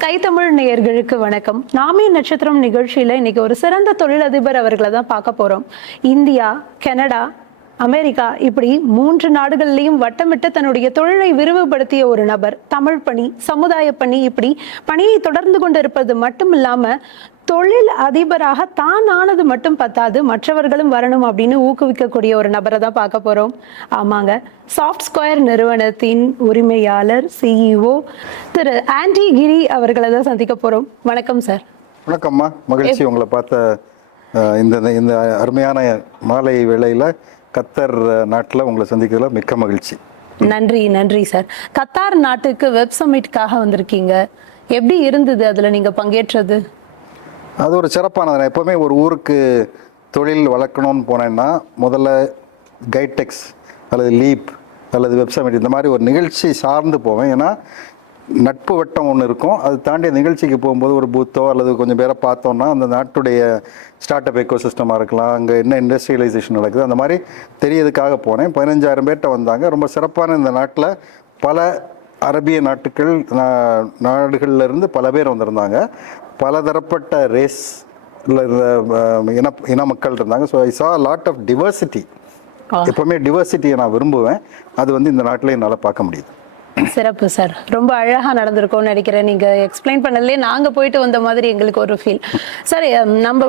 Sky Tamil நேயர்களுக்கு வணக்கம். நாமே நட்சத்திரம் நிகழ்ச்சியில இன்னைக்கு ஒரு சிறந்த தொழிலதிபர் அவர்களை தான் பார்க்க போறோம். இந்தியா, கனடா, அமெரிக்கா இப்படி 3 நாடுகள்லையும் வட்டமிட்டு தன்னுடைய தொழிலை விரிவுபடுத்திய ஒரு நபர். தமிழ் பணி, சமுதாய பணி, இப்படி பணியை தொடர்ந்து கொண்டிருப்பது மட்டும் இல்லாம தொழில் அதிபராக தான் ஆனது மட்டும் பத்தாது, மற்றவர்களும் வரணும் அப்படின்னு ஊக்குவிக்கக்கூடிய ஒரு நபரை தான் பார்க்க போறோம். ஆமாங்க, சாஃப்ட்ஸ்கொயர் நிறுவனத்தின் உரிமையாளர் CEO திரு ஆண்டி கிரி அவர்களை தான் சந்திக்க போறோம். வணக்கம் சார். வணக்கம்மா, மகிழ்ச்சி உங்களை பார்த்த. இந்த அருமையான மாலை வேளையில் கத்தார் நாட்டில் உங்களை சந்திக்கிறதுல மிக்க மகிழ்ச்சி. நன்றி நன்றி சார். கத்தார் நாட்டுக்கு வெப் சமிட்காக வந்திருக்கீங்க. எப்படி இருந்தது அதில் நீங்கள் பங்கேற்றது? அது ஒரு சிறப்பானது. நான் எப்போவுமே ஒரு ஊருக்கு தொழில் வளர்க்கணும்னு போனேன்னா முதல்ல கைடெக்ஸ் அல்லது லீப் அல்லது வெப் சமிட் இந்த மாதிரி ஒரு நிகழ்ச்சி சார்ந்து போவேன். ஏன்னா நட்பு வட்டம் ஒன்று இருக்கும். அது தாண்டி நிகழ்ச்சிக்கு போகும்போது ஒரு பூத்தோ அல்லது கொஞ்சம் பேரை பார்த்தோன்னா அந்த நாட்டுடைய ஸ்டார்ட் அப் எக்கோ சிஸ்டமாக இருக்கலாம், அங்கே என்ன இண்டஸ்ட்ரியலைசேஷன் நடக்குது, அந்த மாதிரி தெரியறதுக்காக போனேன். 15,000 பேர்கிட்ட வந்தாங்க. ரொம்ப சிறப்பான இந்த நாட்டில் பல அரபிய நாடுகள்லேருந்து பல பேர் வந்திருந்தாங்க. பலதரப்பட்ட ரேஸ் இன மக்கள் இருந்தாங்க. ஸோ ஐ சா லாட் ஆஃப் டிவர்சிட்டி. எப்போவுமே டிவர்சிட்டியை நான் விரும்புவேன். அது இந்த நாட்டில் என்னால் பார்க்க முடியுது. சிறப்பு சார். ரொம்ப அழகாக நடந்திருக்கும்னு நினைக்கிறேன். நீங்கள் எக்ஸ்பிளைன் பண்ணதுலேயே நாங்கள் போயிட்டு வந்த மாதிரி எங்களுக்கு ஒரு ஃபீல். சரி, நம்ம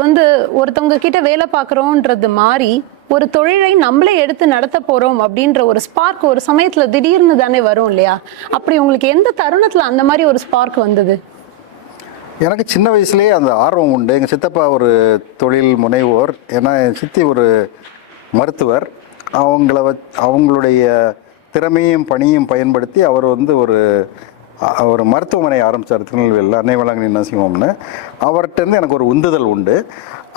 ஒருத்தவங்க கிட்ட வேலை பார்க்குறோன்றது மாதிரி ஒரு தொழிலை நம்மளே எடுத்து நடத்த போகிறோம் அப்படின்ற ஒரு ஸ்பார்க் ஒரு சமயத்தில் திடீர்னு தானே வரும் இல்லையா? அப்படி உங்களுக்கு எந்த தருணத்தில் அந்த மாதிரி ஒரு ஸ்பார்க் வந்தது? எனக்கு சின்ன வயசுலேயே அந்த ஆர்வம் உண்டு. எங்கள் சித்தப்பா ஒரு தொழில் முனைவோர். ஏன்னா என் சித்தி ஒரு மருத்துவர். அவங்களுடைய திறமையும் பணியும் பயன்படுத்தி அவர் ஒரு மருத்துவமனை ஆரம்பித்தார் திருநெல்வேலியில், அன்னை வேளாங்கண்ணி நரசிம்மம்னு. அவர்கிட்டருந்து எனக்கு ஒரு உந்துதல் உண்டு.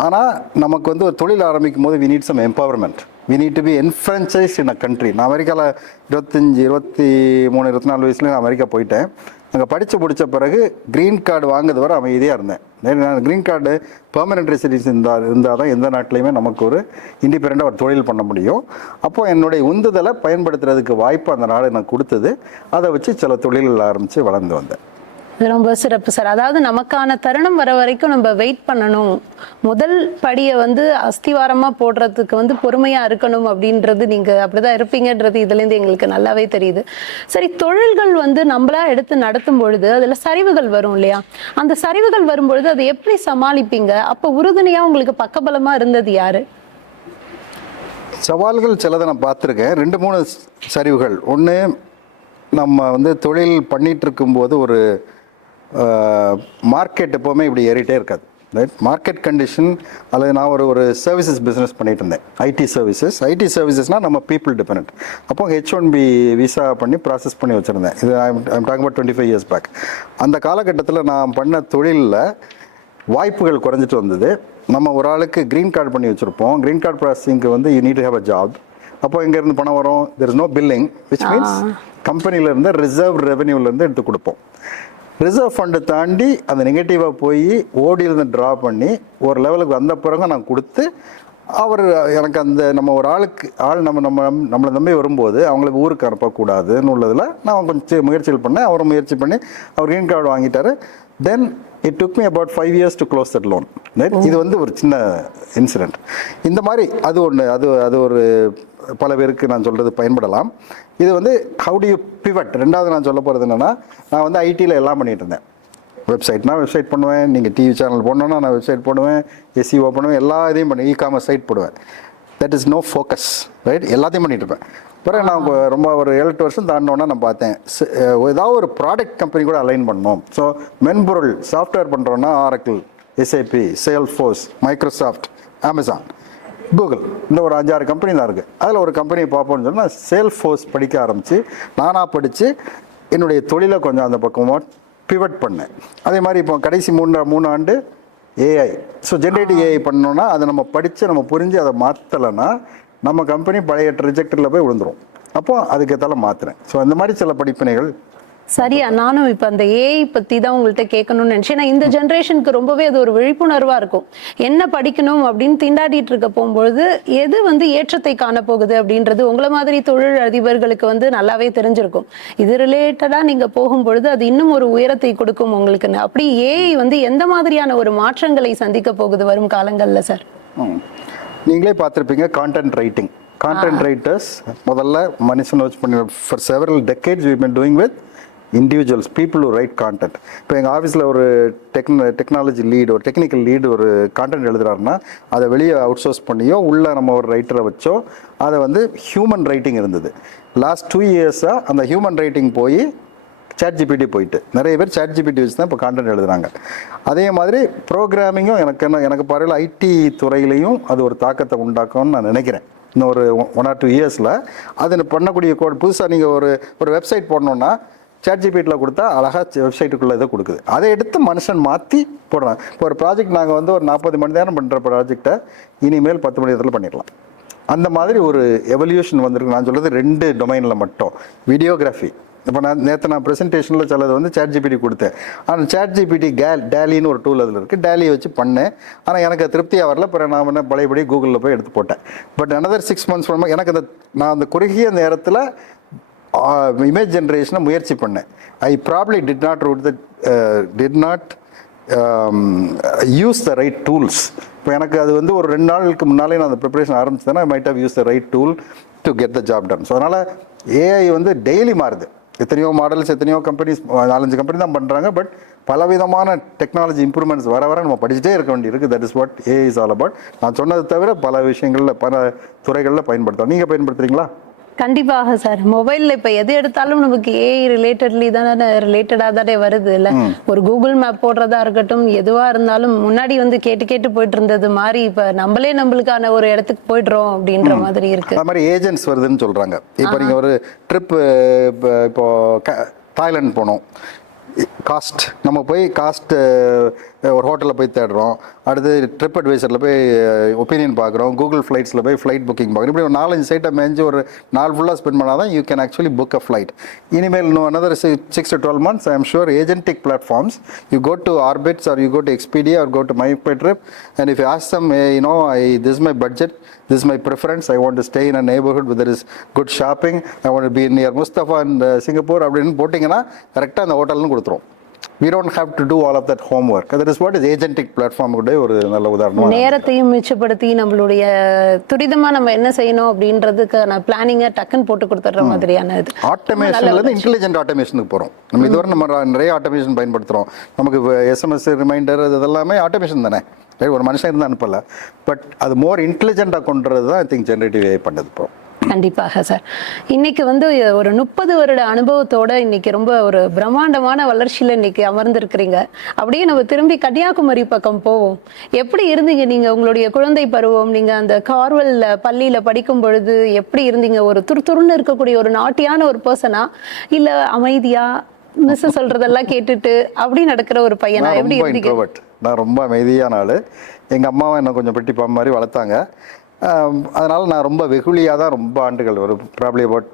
ஆனால் நமக்கு ஒரு தொழில் ஆரம்பிக்கும் போது we need some empowerment. We need to be enfranchised in a country. நான் அமெரிக்காவில் 23, 24 வயசுல நான் அமெரிக்கா போயிட்டேன். அங்கே படித்து முடித்த பிறகு க்ரீன் கார்டு வாங்குறது வரை அமைதியாக இருந்தேன். நான் க்ரீன் கார்டு பெர்மனன்ட் ரெசிடென்ஸ் இருந்தால் தான் எந்த நாட்டிலையுமே நமக்கு ஒரு இண்டிபெண்ட்டாக ஒரு தொழில் பண்ண முடியும். அப்போது என்னுடைய உந்துதலை பயன்படுத்துறதுக்கு வாய்ப்பு அந்த நாடு எனக்கு கொடுத்தது. அதை வச்சு சில தொழில்கள் ஆரம்பித்து வளர்ந்து வந்தேன். ரொம்ப சிறப்பு சார். அதாவது நமக்கான தருணம் வர வரைக்கும் நம்ம வெயிட் பண்ணணும். முதல் படியை அஸ்திவாரமா போடுறதுக்கு பொறுமையா இருக்கணும் அப்படின்றது நீங்க அப்படிதான் இருப்பீங்கன்றது இதுல இருந்து எங்களுக்கு நல்லாவே தெரியுது. சரி, தொழில்கள் நம்மளா எடுத்து நடத்தும் பொழுது அதுல சரிவுகள் வரும் இல்லையா? அந்த சரிவுகள் வரும்பொழுது அதை எப்படி சமாளிப்பீங்க? அப்ப உறுதுணையா உங்களுக்கு பக்கபலமா இருந்தது யாரு? சவால்கள் சிலதை நான் பார்த்துருக்கேன். 2-3 சரிவுகள். ஒன்று, நம்ம தொழில் பண்ணிகிட்டு இருக்கும்போது ஒரு மார்க்கெட் எப்போவுமே இப்படி ஏறிட்டே இருக்காது. Right, market condition. அல்லது நான் ஒரு சர்வீசஸ் பிஸ்னஸ் பண்ணிட்டு இருந்தேன், ஐடி சர்வீசஸ்னால் நம்ம பீப்புள் டிபெண்ட். அப்போ H1B விசா பண்ணி ப்ராசஸ் பண்ணி வச்சுருந்தேன். இது I'm talking about 25 years back. அந்த காலகட்டத்தில் நான் பண்ண தொழிலில் வாய்ப்புகள் குறைஞ்சிட்டு வந்தது. நம்ம ஒரு ஆளுக்கு க்ரீன் கார்டு பண்ணி வச்சுருப்போம். க்ரீன் கார்டு ப்ராசஸிங்க்கு you need to have a job. அப்போ இங்கேருந்து பணம் வரும். There is no billing, which means கம்பெனிலேருந்து ரிசர்வ் ரெவென்யூலேருந்து எடுத்து கொடுப்போம். ரிசர்வ் ஃபண்டு தாண்டி அந்த நெகட்டிவாக போய் ஓடியிலேருந்து ட்ரா பண்ணி ஒரு லெவலுக்கு வந்த பிறகு நான் கொடுத்து அவர் எனக்கு நம்ம ஒரு நம்மளை நம்பி வரும்போது அவங்களுக்கு ஊருக்கு அனுப்பக்கூடாதுன்னு உள்ளதில் நான் கொஞ்சம் முயற்சிகள் பண்ணேன். அவரை முயற்சி பண்ணி அவர் க்ரீன் கார்டு வாங்கிட்டார். Then it took me about 5 years to close that loan. இது ஒரு சின்ன இன்சிடெண்ட். இந்த மாதிரி அது ஒன்று. அது ஒரு பல பேருக்கு நான் சொல்கிறது பயன்படலாம். இது ஹவு டு யூ பிவட். ரெண்டாவது நான் சொல்ல போகிறது என்னென்னா, நான் ஐடியில் எல்லாம் பண்ணிகிட்டு இருந்தேன். வெப்சைட் பண்ணுவேன். நீங்கள் டிவி சேனல் போடணுன்னா நான் வெப்சைட் போடுவேன், C.E.Oவ பண்ணுவேன், எல்லா இதையும் பண்ணுவேன். இ-காமர்ஸ் சைட் போடுவேன். That is no focus. Right, எல்லாத்தையும் பண்ணிகிட்டு இருப்பேன். பிறகு நான் ரொம்ப ஒரு 7-8 வருஷம் தாண்டினோன்னா நான் பார்த்தேன், ஏதாவது ஒரு ப்ராடக்ட் கம்பெனி கூட அலைன் பண்ணணும். ஸோ மென்பொருள் சாஃப்ட்வேர் பண்ணுறோன்னா Oracle, SAP, Salesforce, Microsoft, Amazon, Google, இந்த ஒரு 5-6 கம்பெனி தான் இருக்குது. அதில் ஒரு கம்பெனியை பார்ப்போம்னு சொன்னால் Salesforce படிக்க ஆரம்பித்து நானாக படித்து என்னுடைய தொழிலை கொஞ்சம் அந்த பக்கமாக பிவட் பண்ணேன். அதே மாதிரி இப்போ கடைசி 3 ஆண்டு AI. ஸோ ஜென்ரேட்டிவ் AI பண்ணோன்னா அதை நம்ம படித்து நம்ம புரிஞ்சு அதை மாற்றலைன்னா நம்ம கம்பெனி பழைய ரிஜெக்டரில் போய் விழுந்துடும். அப்போது அதுக்கேற்றால மாற்றுறேன். ஸோ அந்த மாதிரி சில படிப்பினைகள் சரியா, நானும் இப்ப அந்த ஏஐ பத்தி தான் உங்கள்ட்ட கேட்கணும்னு நினைச்சேன். ஏன்னா இந்த ஜெனரேஷனுக்கு ரொம்பவே அது ஒரு விழிப்புணர்வா இருக்கும். என்ன படிக்கணும் அப்படின்னு திண்டாடிட்டு இருக்க போகும்பொழுது எது ஏற்றத்தை காண போகுது அப்படின்றது உங்களை மாதிரி தொழில் அதிபர்களுக்கு நல்லாவே தெரிஞ்சிருக்கும். இது ரிலேட்டடா நீங்க போகும்பொழுது அது இன்னும் ஒரு உயரத்தை கொடுக்கும் உங்களுக்குன்னு. அப்படி ஏஐ எந்த மாதிரியான ஒரு மாற்றங்களை சந்திக்க போகுது வரும் காலங்கள்ல சார்? நீங்களே பார்த்துருப்பீங்க, கான்டென்ட் ரைட்டிங். கான்டென்ட் ரைட்டர்ஸ் முதல்ல மனுஷன் வச்சு பண்ணி for several decades we been doing with individuals, people who write content. இப்போ எங்கள் ஆஃபீஸில் ஒரு டெக்னாலஜி லீடு, ஒரு டெக்னிக்கல் லீடு ஒரு கான்டென்ட் எழுதுறாருன்னா அதை வெளியே அவுட் சோர்ஸ் பண்ணியோ உள்ள நம்ம ஒரு ரைட்டரை வச்சோ அதை ஹியூமன் ரைட்டிங் இருந்தது. லாஸ்ட் 2 இயர்ஸாக அந்த ஹியூமன் ரைட்டிங் போய் ChatGPT போயிட்டு நிறைய பேர் ChatGPT வச்சு தான் இப்போ கான்டென்ட் எழுதுறாங்க. அதே மாதிரி ப்ரோக்ராமிங்கும் எனக்கு பார்வையில் ஐடி துறையிலையும் அது ஒரு தாக்கத்தை உண்டாக்கும்னு நான் நினைக்கிறேன். இன்னும் ஒரு 1 or 2 இயர்ஸில் அது பண்ணக்கூடிய கோட் புதுசாக நீங்கள் ஒரு வெப்சைட் போடணுன்னா ChatGPTல கொடுத்தா அழகாக வெப்சைட்டுக்குள்ளே இதை கொடுக்குது. அதை எடுத்து மனுஷன் மாற்றி போடுறான். இப்போ ஒரு ப்ராஜெக்ட் நாங்கள் ஒரு 40 மணி நேரம் பண்ணுற ப்ராஜெக்டை இனிமேல் 10 மணி நேரத்தில் பண்ணிடலாம். அந்த மாதிரி ஒரு எவல்யூஷன் வந்திருக்கு. நான் சொல்கிறது 2 டொமைனில் மட்டும். வீடியோகிராஃபி, இப்போ நேற்று நான் ப்ரெசன்டேஷனில் சிலது ChatGPT கொடுத்தேன். ஆனால் ChatGPT டேலின்னு ஒரு டூல் அதில் இருக்குது. டேலியை வச்சு பண்ணேன். ஆனால் எனக்கு திருப்தியாக வரல. அப்புறம் நான் பழையபடி கூகுளில் போய் எடுத்து போட்டேன். பட் அனதர் 6 months எனக்கு நான் அந்த குறுகிய நேரத்தில் இமேஜ் ஜென்ரேஷனை முயற்சி பண்ணேன். I probably did not use the right tools. இப்போ எனக்கு அது ஒரு 2 நாளுக்கு முன்னாலே நான் அந்த ப்ரிப்பரேஷன் ஆரம்பிச்சேன்னா I might have use the right tool to get the job done. So அதனால் ஏஐ டெய்லி மாறுது. எத்தனையோ மாடல்ஸ், எத்தனையோ கம்பெனிஸ், 4-5 கம்பெனி தான் பண்ணுறாங்க. பட் பலவிதமான டெக்னாலஜி இம்ப்ரூவ்மெண்ட்ஸ் வர நம்ம படிச்சுட்டே இருக்க வேண்டியிருக்கு. That is what AI is all about. நான் சொன்னது தவிர பல விஷயங்களில் பல துறைகளில் பயன்படுத்துகிறோம். நீங்கள் பயன்படுத்துகிறீங்களா? கண்டிப்பாக சார். மொபைல்ல இப்ப எது எடுத்தாலும் நமக்கு ஏஐ ரிலேட்டடா தானே வருது இல்ல. ஒரு கூகுள் மேப் போடுறதா இருக்கட்டும், எதுவா இருந்தாலும் முன்னாடி கேட்டு கேட்டு போயிட்டு இருந்தது மாதிரி இப்ப நம்மளுக்கான ஒரு இடத்துக்கு போயிடுறோம் அப்படின்ற மாதிரி இருக்கு. அது மாதிரி ஏஜென்ட்ஸ் வருதுன்னு சொல்றாங்க. இப்போ நீங்க ஒரு ட்ரிப், இப்போ தாய்லாந்து போனோம், காஸ்ட் நம்ம போய் ஒரு ஹோட்டலில் போய் தேடுறோம். அடுத்து ட்ரிப் அட்வைசரில் போய் ஒப்பீனியன் பார்க்குறோம். கூகுள் ஃப்ளைட்ஸில் போய் ஃப்ளைட் புக்கிங் பார்க்குறோம். இப்படி ஒரு 4-5 சைட்டை மேய்ஞ்சி ஒரு நாள் ஃபுல்லாக ஸ்பெண்ட் பண்ணால் தான் you can actually book a flight. இனிமேல் இன்னும் another 6 to 12 months I am sure agentic platforms, you go to Orbitz or you go to Expedia or go to MyPayTrip, and if you ask them, this is my budget, this is my preference, I want to stay in a neighborhood where there is good shopping, I want to be near Mustafa and Singapore அப்படின்னு போட்டிங்கன்னா கரெக்டாக அந்த ஹோட்டல்னு கொடுத்துரும். We don't have to do all of that homework. That is what is agentic platform உடைய ஒரு நல்ல உதாரணம். நேரத்தையும் மிச்சப்படுத்தி நம்மளுடைய துரிதமா நம்ம என்ன செய்யணும் அப்படின்றதுக்கான பிளானிங்கை டக்குன்னு போட்டு கொடுத்துற மாதிரியான இது. ஆட்டோமேஷன்ல இருந்து இன்டெலிஜென்ட் ஆட்டோமேஷனுக்கு போறோம். நம்ம இதுவரை நம்ம நிறைய ஆட்டோமேஷன் பயன்படுத்துறோம். நமக்கு SMS ரிமைண்டர் இதெல்லாமே ஆட்டோமேஷன் தானே. ஒரு மனுஷன் இருந்து அனுப்பல. பட் அது மோர் இன்டெலிஜென்ட்டா கொண்டுறது தான் ஐ திங்க் ஜெனரேட்டிவ் ஏஐ பண்ணது இப்போ. கண்டிப்பாக சார். இன்னைக்கு ஒரு 30 வருட அனுபவத்தோட இன்னைக்கு ரொம்ப ஒரு பிரம்மாண்டமான வளர்ச்சியில இன்னைக்கு அமர்ந்திருக்கிறீங்க. அப்படியே நம்ம திரும்பி கன்னியாகுமரி பக்கம் போவோம். எப்படி இருந்தீங்க நீங்க உங்களுடைய குழந்தை பருவம்? நீங்க அந்த கார்வெல் பள்ளியில படிக்கும் பொழுது எப்படி இருந்தீங்க? ஒரு துருதுருன்னு இருக்கக்கூடிய ஒரு நாட்டியான ஒரு பர்சனா, இல்ல அமைதியா மிஸ் சொல்றதெல்லாம் கேட்டுட்டு அப்படி நடக்கிற ஒரு பையனா? எப்படி இருந்தீங்க? நான் ரொம்ப அமைதியான ஆளு. எங்க அம்மாவும் என்ன கொஞ்சம் பெட்டி பாம்பு மாதிரி வளர்த்தாங்க. அதனால் நான் ரொம்ப வெகுளியாக தான் ரொம்ப ஆண்டுகள், ஒரு ப்ராப்ளி அபவுட்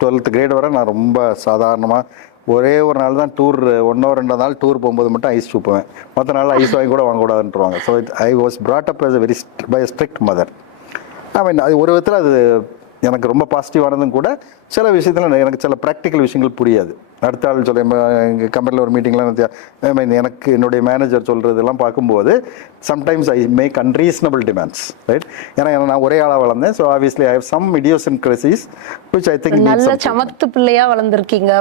12th grade வரை நான் ரொம்ப சாதாரணமாக ஒரே ஒரு நாள் தான் டூர், 1 or 2 நாள் டூர் போகும்போது மட்டும் ஐஸ் சூப்புவேன். மற்ற நாள் ஐஸ் வாங்கி கூட வாங்கக்கூடாதுன்ட்டுருவாங்க. So I was brought up as a very by a strict mother. அது ஒரு விதத்தில் அது எனக்கு ரொம்ப பாசிட்டிவானதும் கூட. சில விஷயத்தில் எனக்கு சில ப்ராக்டிக்கல் விஷயங்கள் புரியாது. அடுத்த ஆள் சொல்ல, எங்கள் கம்பெனியில் ஒரு மீட்டிங்லாம் எனக்கு என்னுடைய மேனேஜர் சொல்கிறதெல்லாம் பார்க்கும்போது sometimes I make unreasonable demands, right? ஏன்னா நான் ஒரே ஆளாக வளர்ந்தேன். So obviously I have some idiosyncrasies which I think நல்ல சமத்து பிள்ளையா வளர்ந்துருக்கீங்க.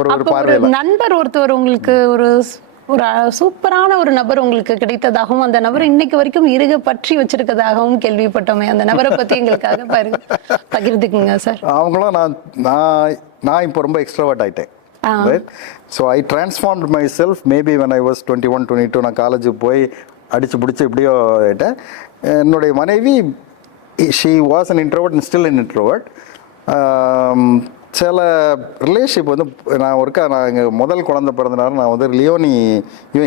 ஒரு நண்பர் ஒருத்தர் உங்களுக்கு ஒரு சூப்பரான ஒரு நபர் உங்களுக்கு கிடைத்ததாகவும், அந்த நபர் இன்னைக்கு வரைக்கும் இருக பற்றி வச்சிருக்கதாகவும் கேள்விப்பட்டோமே. அந்த நபரை பத்தி எங்களுக்காக பகிர்ந்துக்குங்க சார். அவங்களும் நான் இப்போ ரொம்ப எக்ஸ்ட்ராவர்ட் ஆயிட்டேன். Right? So I transformed myself maybe when I was 21, 22. நான் காலேஜுக்கு போய் அடிச்சு பிடிச்சி இப்படியோ ஆயிட்டேன். என்னுடைய மனைவி, she was an introvert and still an introvert. சில ரிலேஷன்ஷிப் நான் எங்கள் முதல் குழந்தை பிறந்தனால நான் லியோனி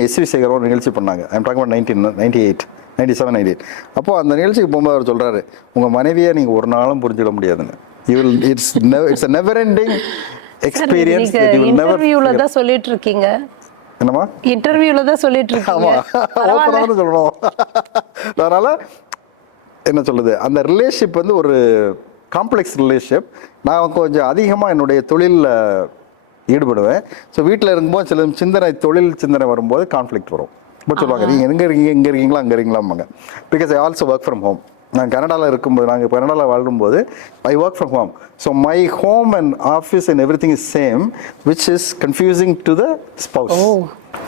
எஸ்வி சேகர் ஒரு நிகழ்ச்சி பண்ணாங்க. I'm talking about 1997, 98. அப்போது அந்த நிகழ்ச்சிக்கு போகும்போது அவர் சொல்கிறாரு, உங்கள் மனைவியை நீங்கள் ஒரு நாளும் புரிஞ்சிட முடியாதுன்னு. It's a never ending experience that you will never இன்டர்வியூல forget. தான் சொல்லிட்டு இருக்கீங்க. என்னம்மா? இன்டர்வியூல தான் சொல்லிட்டு இருக்கீங்க. ஓப்பனாக தான் சொல்லணும். அதனால என்ன சொல்லுது, அந்த ரிலேஷன்ஷிப் வந்து ஒரு காம்ப்ளெக்ஸ் ரிலேஷன்ஷிப். நான் கொஞ்சம் அதிகமாக என்னுடைய தொழிலில் ஈடுபடுவேன். ஸோ வீட்டில் இருக்கும்போது சில தொழில் சிந்தனை வரும்போது கான்ஃப்ளிக்ட் வரும். இப்போ சொல்லுவாங்க, நீங்கள் எங்கே இருக்கீங்க, இங்கே இருக்கீங்களா, அங்கே இருக்கீங்களாம்பாங்க. Because I also work from home. நான் கனடாவில் இருக்கும்போது, நாங்கள் கனடாவில் வாழும்போது I work from home. So my home and office and everything is same, which is confusing to the spouse.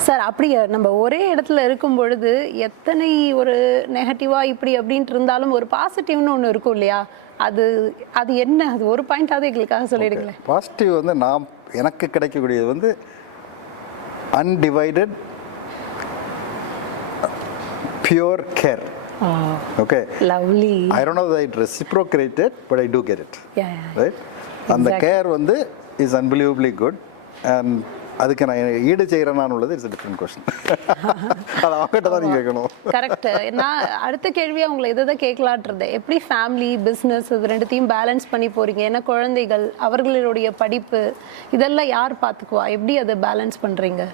Sir, அப்படியே நம்ம ஒரே இடத்துல இருக்கும் பொழுது எத்தனை ஒரு நெகட்டிவா இப்படி அப்படின்ட்டு இருந்தாலும் ஒரு பாசிட்டிவ்னு ஒன்று இருக்கும் இல்லையா? அது அது என்ன? அது ஒரு பாயிண்டாவது எங்களுக்காக சொல்லிடுங்களேன். பாசிட்டிவ் வந்து எனக்கு கிடைக்கக்கூடியது வந்து undivided pure care. Okay. Lovely. I don't know that it reciprocated, but I do get it. Yeah. Right? And the care வந்து is unbelievably good. And அதுக்கு நான் ஈடு செய்கிறேன்னு உள்ளது இட்ஸ் டிஃப்ரெண்ட் கொஸ்டின். அது அவங்ககிட்ட தான் நீங்கள் கேட்கணும். கரெக்ட். நான் அடுத்த கேள்வியாக உங்களை இதை தான் கேட்கலான் இருந்தேன். எப்படி ஃபேமிலி பிஸ்னஸ் இது ரெண்டுத்தையும் பேலன்ஸ் பண்ணி போகிறீங்க? ஏன்னா குழந்தைகள், அவர்களுடைய படிப்பு, இதெல்லாம் யார் பார்த்துக்குவா? எப்படி அதை பேலன்ஸ் பண்ணுறீங்க?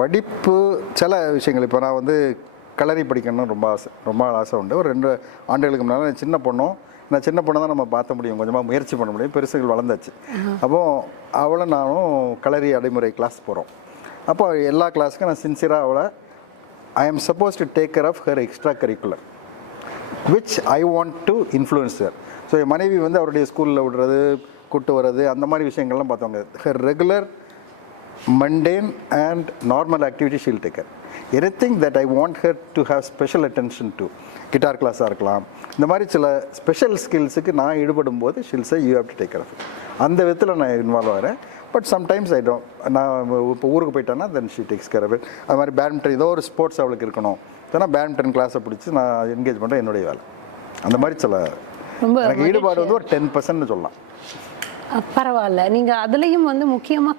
படிப்பு சில விஷயங்கள், இப்போ நான் வந்து கலரி படிக்கணும்னு ரொம்ப ஆசை உண்டு. ஒரு 2 ஆண்டுகளுக்கு முன்னால் சின்ன பொண்ணை தான் நம்ம பார்த்த முடியும், கொஞ்சமாக முயற்சி பண்ண முடியும். பெருசுகள் வளர்ந்தாச்சு. அப்போது அவளும் நானும் கலரி அடைமுறை கிளாஸ் போகிறோம். அப்போ எல்லா கிளாஸுக்கும் நான் சின்சியராக அவளை I am suppose to take care of her extracurricular which I want to influence her. So என் மனைவி வந்து அவருடைய ஸ்கூலில் விடுறது, கூட்டு வர்றது, அந்த மாதிரி விஷயங்கள்லாம் பார்த்தவங்க. Her regular mundane and normal activity she'll take care. Anything that I want her to have special attention to, guitar class இருக்கலாம், இந்த மாதிரி சில ஸ்பெஷல் ஸ்கில்ஸுக்கு நான் ஈடுபடும் போது she'll say you have to take care of it. அந்த விதத்தில் நான் இன்வால்வ் ஆகிறேன். But sometimes I don't. நான் இப்போ ஊருக்கு போயிட்டேன்னா then she takes care of it. அது மாதிரி பேட்மிண்டன் ஏதோ ஒரு ஸ்போர்ட்ஸ் அவளுக்கு இருக்கணும், ஏன்னா பேட்மிண்டன் கிளாஸை பிடிச்சி நான் என்கேஜ் பண்ணுறேன், என்னுடைய வேலை. அந்த மாதிரி சில எனக்கு ஈடுபாடு வந்து ஒரு 10% சொல்லலாம். பரவாயில்ல. நீங்கள் அதுலேயும் வந்து முக்கியமாக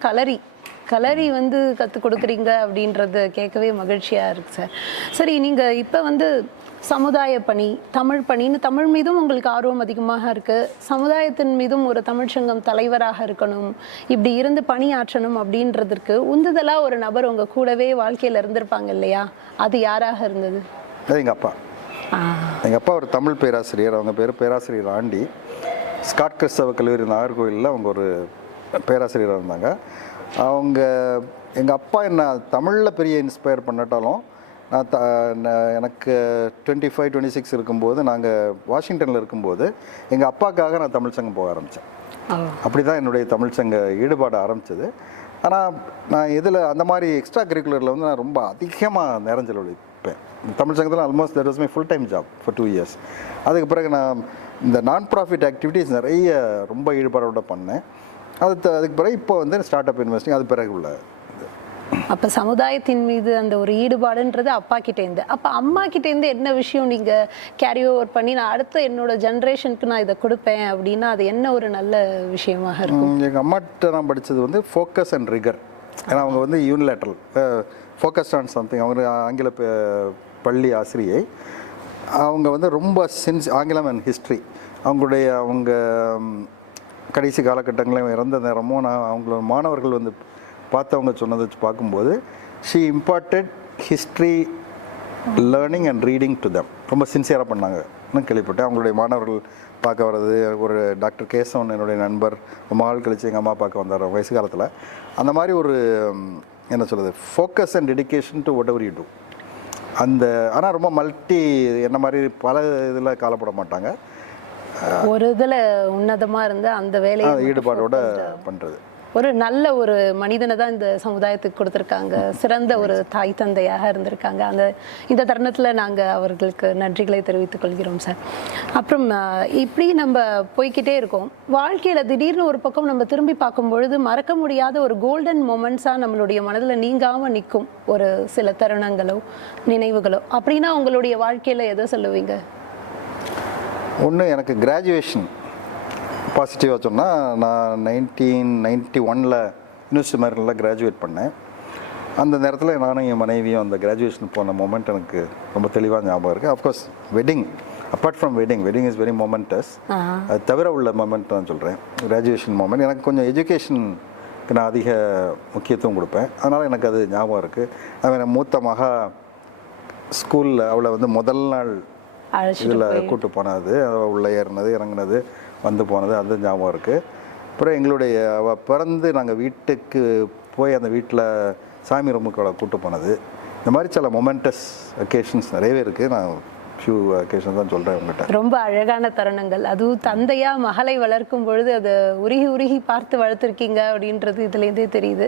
கலரி வந்து கற்றுக் கொடுக்குறீங்க அப்படின்றது கேட்கவே மகிழ்ச்சியாக இருக்குது சார். சரி, நீங்கள் இப்போ வந்து சமுதாய பணி, தமிழ் பணின்னு, தமிழ் மீதும் உங்களுக்கு ஆர்வம் அதிகமாக இருக்குது, சமுதாயத்தின் மீதும் ஒரு தமிழ்ச்சங்கம் தலைவராக இருக்கணும், இப்படி இருந்து பணியாற்றணும் அப்படின்றதுக்கு உந்துதலாக ஒரு நபர் உங்கள் கூடவே வாழ்க்கையில் இருந்திருப்பாங்க இல்லையா? அது யாராக இருந்தது? எங்கள் அப்பா. எங்கள் அப்பா ஒரு தமிழ் பேராசிரியர். அவங்க பேர் பேராசிரியர் ஆண்டி. ஸ்காட் கிறிஸ்தவ கல்லூரி நாகர்கோவிலில் அவங்க ஒரு பேராசிரியராக இருந்தாங்க. அவங்க எங்கள் அப்பா என்ன தமிழில் பெரிய இன்ஸ்பயர் பண்ணட்டாலும், எனக்கு 25-26 இருக்கும்போது, நாங்கள் வாஷிங்டனில் இருக்கும்போது எங்கள் அப்பாக்காக நான் தமிழ் சங்கம் போக ஆரம்பித்தேன். அப்படி தான் என்னுடைய தமிழ் சங்க ஈடுபாடு ஆரம்பித்தது. ஆனால் நான் இதில் அந்த மாதிரி எக்ஸ்ட்ரா கரிக்குலரில் வந்து நான் ரொம்ப அதிகமாக நேரம் செலவழிப்பேன். தமிழ் சங்கத்தில் almost that was my full time job for 2 years. அதுக்கு பிறகு நான் இந்த நான் ப்ராஃபிட் ஆக்டிவிட்டீஸ் நிறைய ரொம்ப ஈடுபாடோட பண்ணேன். அதுக்கு பிறகு இப்போ வந்து ஸ்டார்ட் அப் இன்வெஸ்டிங், அது பிறகு உள்ள. அப்போ சமுதாயத்தின் மீது அந்த ஒரு ஈடுபாடுன்றது அப்பா கிட்டேருந்து. அப்போ அம்மா கிட்டேருந்து என்ன விஷயம் நீங்கள் கேரி ஓவர் பண்ணி நான் அடுத்த என்னோட ஜென்ரேஷனுக்கு நான் இதை கொடுப்பேன் அப்படின்னா அது என்ன ஒரு நல்ல விஷயமாக இருக்கும்? எங்கள் அம்மாட்ட நான் படித்தது வந்து ஃபோக்கஸ் அண்ட் ரிகர். ஏன்னா அவங்க வந்து யூனிலேட்ரல் ஃபோக்கஸ்ட் ஆன் சம்திங். அவங்க ஆங்கில பள்ளி ஆசிரியை. அவங்க வந்து ரொம்ப ஆங்கிலம் அண்ட் ஹிஸ்ட்ரி. அவங்க கடைசி காலகட்டங்களில் இறந்த நேரமும் நான் அவங்களோட மாணவர்கள் வந்து பார்த்தவங்க சொன்னதை வச்சு பார்க்கும்போது she imported history learning and reading to them. ரொம்ப சின்சியராக பண்ணாங்கன்னு கேள்விப்பட்டேன். அவங்களுடைய மாணவர்கள் பார்க்க வர்றது, ஒரு டாக்டர் கேசவன் என்னுடைய நண்பர் ரொம்ப நாள் கழிச்சு எங்கள் அம்மா பார்க்க வந்தார் வயசு காலத்தில். அந்த மாதிரி ஒரு என்ன சொல்கிறது, focus and dedication to whatever you do. அந்த ஆனால் ரொம்ப என்ன மாதிரி பல இதில் காலப்பட மாட்டாங்க. ஒரு இதில் உன்னதமாக இருந்து அந்த வேலையை ஈடுபாடோட பண்ணுறது. ஒரு நல்ல ஒரு மனிதனை தான் இந்த சமுதாயத்துக்கு கொடுத்துருக்காங்க. சிறந்த ஒரு தாய் தந்தையாக இருந்திருக்காங்க. இந்த தருணத்தில் நாங்கள் அவர்களுக்கு நன்றிகளை தெரிவித்துக் கொள்கிறோம் சார். அப்புறம் இப்படி நம்ம போய்கிட்டே இருக்கோம். வாழ்க்கையில் திடீர்னு ஒரு பக்கம் நம்ம திரும்பி பார்க்கும் பொழுது மறக்க முடியாத ஒரு கோல்டன் மொமெண்ட்ஸாக நம்மளுடைய மனதில் நீங்காமல் நிற்கும் ஒரு சில தருணங்களோ நினைவுகளோ அப்படின்னா உங்களுடைய வாழ்க்கையில் எதை சொல்லுவீங்க? ஒன்று, எனக்கு கிராஜுவேஷன் பாசிட்டிவாக சொன்னால், நான் 1991 யூனிவர்சிட்டி மெரிலில் கிராஜுவேட் பண்ணேன். அந்த நேரத்தில் நானும் என் மனைவியும் அந்த கிராஜுவேஷன் போன மொமெண்ட் எனக்கு ரொம்ப தெளிவாக ஞாபகம் இருக்குது. Of course wedding apart from wedding is very momentous. அது தவிர உள்ள மொமெண்ட் தான் சொல்கிறேன். கிராஜுவேஷன் மொமெண்ட் எனக்கு கொஞ்சம் எஜுகேஷனுக்கு நான் அதிக முக்கியத்துவம் கொடுப்பேன். அதனால் எனக்கு அது ஞாபகம் இருக்குது. அவன் மூத்த மகா ஸ்கூலில் அவளை வந்து முதல் நாள் இதில் கூட்டு போனது, உள்ளே ஏறினது இறங்கினது வந்து போனது, அது ஞாபகம் இருக்குது. அப்புறம் எங்களுடைய அவள் பிறந்து நாங்கள் வீட்டுக்கு போய் அந்த வீட்டில் சாமி ரூமுக்கு அவளை கூட்டு போனது, இந்த மாதிரி சில மொமெண்டஸ் அக்கேஷன்ஸ் நிறையவே இருக்குது. நான் ஃபியூ அக்கேஷன் தான் சொல்கிறேன் உங்கள்கிட்ட. ரொம்ப அழகான தருணங்கள். அதுவும் தந்தையா மகளை வளர்க்கும் பொழுது அதை உருகி பார்த்து வளர்த்துருக்கீங்க அப்படின்றது இதுலேருந்தே தெரியுது.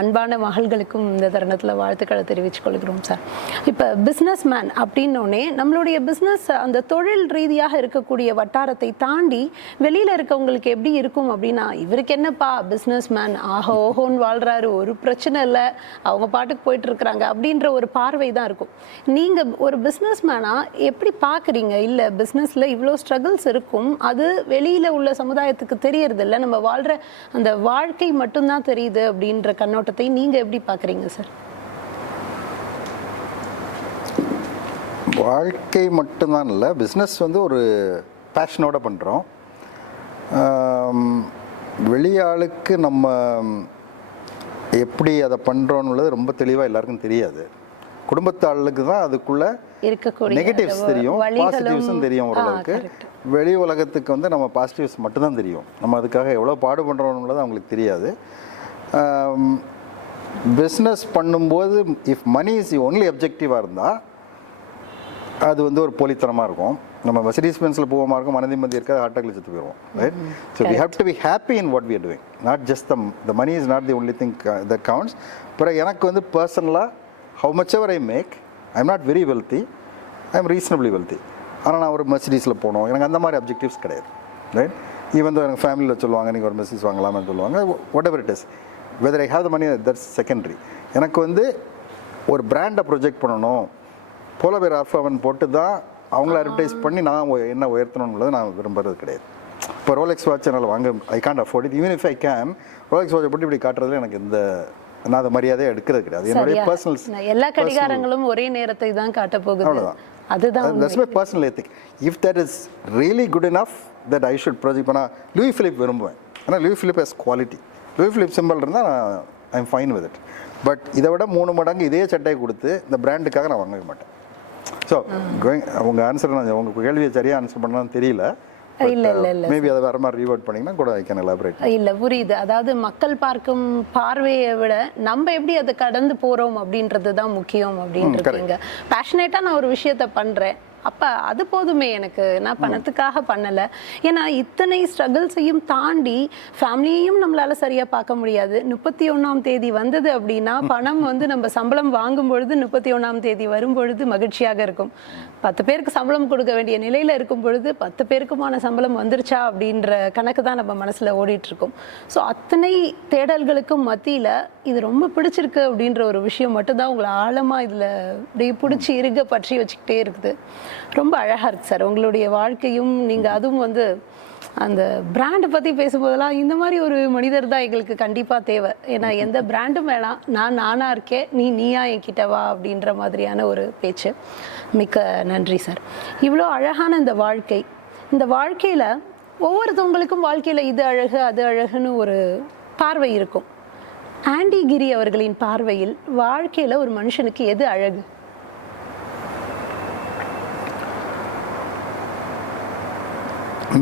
அன்பான மகள்களுக்கும் இந்த தருணத்தில் வாழ்த்துக்களை தெரிவித்துக் கொள்கிறோம் சார். இப்போ பிஸ்னஸ் மேன் அப்படின்னோடனே நம்மளுடைய பிஸ்னஸ் அந்த தொழில் ரீதியாக இருக்கக்கூடிய வட்டாரத்தை தாண்டி வெளியில் இருக்கவங்களுக்கு எப்படி இருக்கும் அப்படின்னா, இவருக்கு என்னப்பா பிஸ்னஸ் மேன் ஆஹோ ஓஹோன்னு வாழ்கிறாரு, ஒரு பிரச்சனை இல்லை, அவங்க பாட்டுக்கு போயிட்டு இருக்கிறாங்க அப்படின்ற ஒரு பார்வை தான் இருக்கும். நீங்கள் ஒரு பிஸ்னஸ் மேனாக எப்படி பார்க்குறீங்க? இல்லை பிஸ்னஸில் இவ்வளோ ஸ்ட்ரகிள்ஸ் இருக்கும், அது வெளியில் உள்ள சமுதாயத்துக்கு தெரியறது இல்லை, நம்ம வாழ்கிற அந்த வாழ்க்கை மட்டும்தான் தெரியுது அப்படின்ற கண்ணோட்டத்தை நீங்கள் எப்படி பார்க்குறீங்க சார்? வாழ்க்கை மட்டும்தான் இல்லை, பிஸ்னஸ் வந்து ஒரு பேஷனோட பண்ணுறோம். வெளியாளுக்கு நம்ம எப்படி அதை பண்ணுறோன்னுள்ளது ரொம்ப தெளிவாக எல்லாருக்கும் தெரியாது. குடும்பத்தாளுக்கு தான் அதுக்குள்ள நெகட்டிவ்ஸ் தெரியும், பாசிட்டிவ்ஸும் தெரியும் ஓரளவுக்கு. வெளி உலகத்துக்கு வந்து நம்ம பாசிட்டிவ்ஸ் மட்டும்தான் தெரியும். நம்ம அதுக்காக எவ்வளோ பாடுபடுறோம்ன்றது அவங்களுக்கு தெரியாது. பிஸ்னஸ் பண்ணும்போது இஃப் மணி இஸ் ஒன்லி அப்ஜெக்டிவாக இருந்தால் அது வந்து ஒரு போலித்தனமாக இருக்கும். நம்ம மெர்சிடிஸ் பென்ஸில் போவோமா இருக்கும், மன நிம்மதி இருக்காது, ஹார்ட்டாக்கில் செத்து போயிடுவோம். Right? So we have to be happy in what we are doing, not just the money is not the only thing that counts. அப்புறம் எனக்கு வந்து பர்சனலாக how much ever I make, I'm not very wealthy, I'm reasonably wealthy. ஆனால் நான் ஒரு மெர்சிடிஸில் போகணும், எனக்கு அந்த மாதிரி அப்ஜெக்டிவ்ஸ் கிடையாது. ரைட்? ஈவன் எனக்கு ஃபேமிலியில் சொல்லுவாங்க நீங்கள் ஒரு மெர்சிடிஸ் வாங்கலாம்னு சொல்லுவாங்க. Whatever it is, whether I have the money that's secondary. எனக்கு வந்து ஒரு பிராண்டை ப்ரொஜெக்ட் பண்ணணும், போல பேர் ஆல்ஃபாவன் போட்டு தான் அவங்கள அட்வர்டைஸ் பண்ணி நான் என்ன உயர்த்தணும்னு நான் விரும்புறது கிடையாது. இப்போ ரோலெக்ஸ் வாட்ச் என்னால் வாங்க I can't afford it. Even if I can, Rolex வாட்சை போட்டு இப்படி காட்டுறதுல எனக்கு இந்த நான் அதை மரியாதையை எடுக்கிறது கிடையாது. என்னுடைய பர்சனல் எல்லா கடிகாரங்களும் ஒரே நேரத்தை தான் காட்ட போகுது. அவ்வளோதான். அதுதான் that's my personal ethic. If that is really good enough that I should project பண்ணால் லூயி ஃபிலிப் விரும்புவேன். ஆனால் Louis Philippe has quality. Louis Philippe simple இருந்தால் நான் I am fine with it. But இதை விட 3 மடங்கு இதே சட்டையை கொடுத்து இந்த பிராண்டுக்காக நான் வாங்கவே மாட்டேன். ஸோ உங்கள் ஆன்சர் நான் உங்கள் கேள்வியை சரியாக ஆன்சர் பண்ணான்னு தெரியல. மேபி அதை வேற மாதிரி ரீவர்ட் பண்ணீங்கன்னா கூட ஐ கேன் எலாபரேட். இல்ல புரியுது. அதாவது மக்கள் பார்க்கும் பார்வையை விட நம்ம எப்படி அதை கடந்து போறோம் அப்படின்றது தான் முக்கியம் அப்படின்றீங்க. பேஷனேட்டா நான் ஒரு விஷயத்த பண்றேன், அப்போ அது போதுமே எனக்கு, நான் பணத்துக்காக பண்ணலை. ஏன்னா இத்தனை ஸ்ட்ரகிள்ஸையும் தாண்டி ஃபேமிலியையும் நம்மளால் சரியாக பார்க்க முடியாது. 31ஆம் தேதி வந்தது அப்படின்னா பணம் வந்து நம்ம சம்பளம் வாங்கும் பொழுது 31ஆம் தேதி வரும் பொழுது மகிழ்ச்சியாக இருக்கும். 10 பேருக்கு சம்பளம் கொடுக்க வேண்டிய நிலையில் இருக்கும் பொழுது 10 பேருக்குமான சம்பளம் வந்துருச்சா அப்படின்ற கணக்கு தான் நம்ம மனசில் ஓடிட்டுருக்கோம். ஸோ அத்தனை தேடல்களுக்கும் மத்தியில் இது ரொம்ப பிடிச்சிருக்கு அப்படின்ற ஒரு விஷயம் மட்டும்தான் உங்களை ஆழமாக இதில் இப்படி பிடிச்சி இருக்க பற்றி வச்சுக்கிட்டே இருக்குது. ரொம்ப அழகாக இருக்குது சார் உங்களுடைய வாழ்க்கையும். நீங்கள் அதுவும் வந்து அந்த பிராண்டை பற்றி பேசும்போதெல்லாம் இந்த மாதிரி ஒரு மனிதர் தான் எங்களுக்கு கண்டிப்பாக தேவை. ஏன்னா எந்த பிராண்டும் வேணாம், நானாக இருக்கேன், நீயா என்கிட்ட வா அப்படின்ற மாதிரியான ஒரு பேச்சு. மிக்க நன்றி சார். இவ்வளோ அழகான இந்த வாழ்க்கையில் ஒவ்வொருத்தவங்களுக்கும் வாழ்க்கையில் இது அழகு அது அழகுன்னு ஒரு பார்வை இருக்கும். ஆண்டி கிரி அவர்களின் பார்வையில் வாழ்க்கையில் ஒரு மனுஷனுக்கு எது அழகு?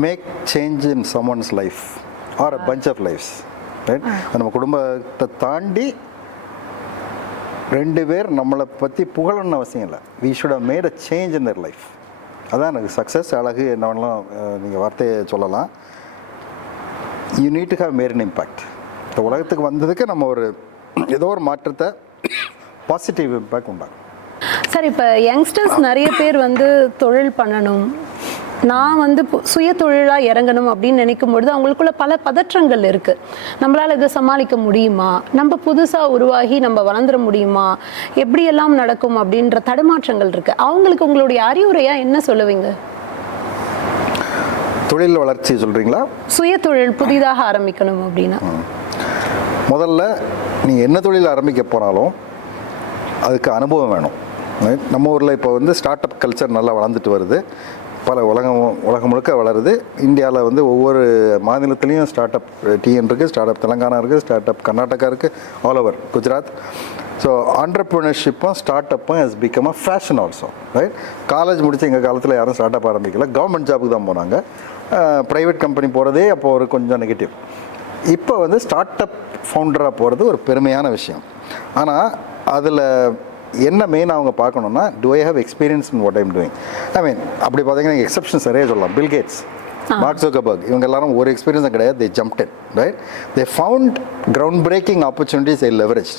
Make change in someone's life or a bunch of lives, right? நம்ம குடும்பத்தை தாண்டி 2 பேர் நம்மளை பற்றி புகழணும்னு அவசியம் இல்லை. we should have made a change in their life. அதான் எனக்கு சக்ஸஸ், அழகு என்ன வேணாலும் நீங்கள் வார்த்தையை சொல்லலாம். you need to have made an impact. இந்த உலகத்துக்கு வந்ததுக்கு நம்ம ஏதோ ஒரு மாற்றத்தை பாசிட்டிவ் இம்பேக்ட் உண்டாகும். சார், இப்போ யங்ஸ்டர்ஸ் நிறைய பேர் வந்து தொழில் பண்ணணும், நான் வந்து சுய தொழிலாக இறங்கணும் அப்படின்னு நினைக்கும் பொழுது அவங்களுக்குள்ள பல பதற்றங்கள் இருக்குது. நம்மளால் இதை சமாளிக்க முடியுமா, நம்ம புதுசாக உருவாகி நம்ம வளர்ந்துட முடியுமா, எப்படியெல்லாம் நடக்கும் அப்படின்ற தடுமாற்றங்கள் இருக்குது. அவங்களுக்கு உங்களுடைய அறிவுரையாக என்ன சொல்லுவீங்க? தொழில் வளர்ச்சி சொல்கிறீங்களா? சுய தொழில் புதிதாக ஆரம்பிக்கணும் அப்படின்னா முதல்ல நீங்கள் என்ன தொழில் ஆரம்பிக்க போனாலும் அதுக்கு அனுபவம் வேணும். நம்ம ஊரில் இப்போ வந்து ஸ்டார்ட் அப் கல்ச்சர் நல்லா வளர்ந்துட்டு வருது. உலகம் முழுக்க வளருது. இந்தியாவில் வந்து ஒவ்வொரு மாநிலத்துலேயும் ஸ்டார்ட் அப் டிஎன் இருக்குது, ஸ்டார்ட் அப் தெலங்கானா இருக்குது, ஸ்டார்ட் அப் கர்நாடகா இருக்குது, ஆல் ஓவர் குஜராத். ஸோ ஆண்டர்ப்ரினர்ஷிப்பும் ஸ்டார்ட் அப்பும் has become a fashion also, right? College முடிச்சு எங்கள் காலத்தில் யாரும் ஸ்டார்ட் அப் ஆரம்பிக்கல, கவர்மெண்ட் ஜாபுக்கு தான் போனாங்க. ப்ரைவேட் கம்பெனி போகிறதே அப்போ ஒரு கொஞ்சம் நெகட்டிவ். இப்போ வந்து ஸ்டார்ட் அப் ஃபவுண்டராக போகிறது ஒரு பெருமையான விஷயம். ஆனால் அதில் என்ன மெயின் அவங்க பார்க்கணுன்னா, do I have experience in what I'm doing. I mean அப்படி பார்த்தீங்கன்னா எக்ஸப்ஷன்ஸ் நிறைய சொல்லலாம். பில் கேட்ஸ், மார்க் ஜக்கர்பர்க், இவங்க எல்லாரும் ஒரு எக்ஸ்பீரியன்ஸும் கிடையாது. They jumped in, right? They found ground breaking opportunities, I leverage.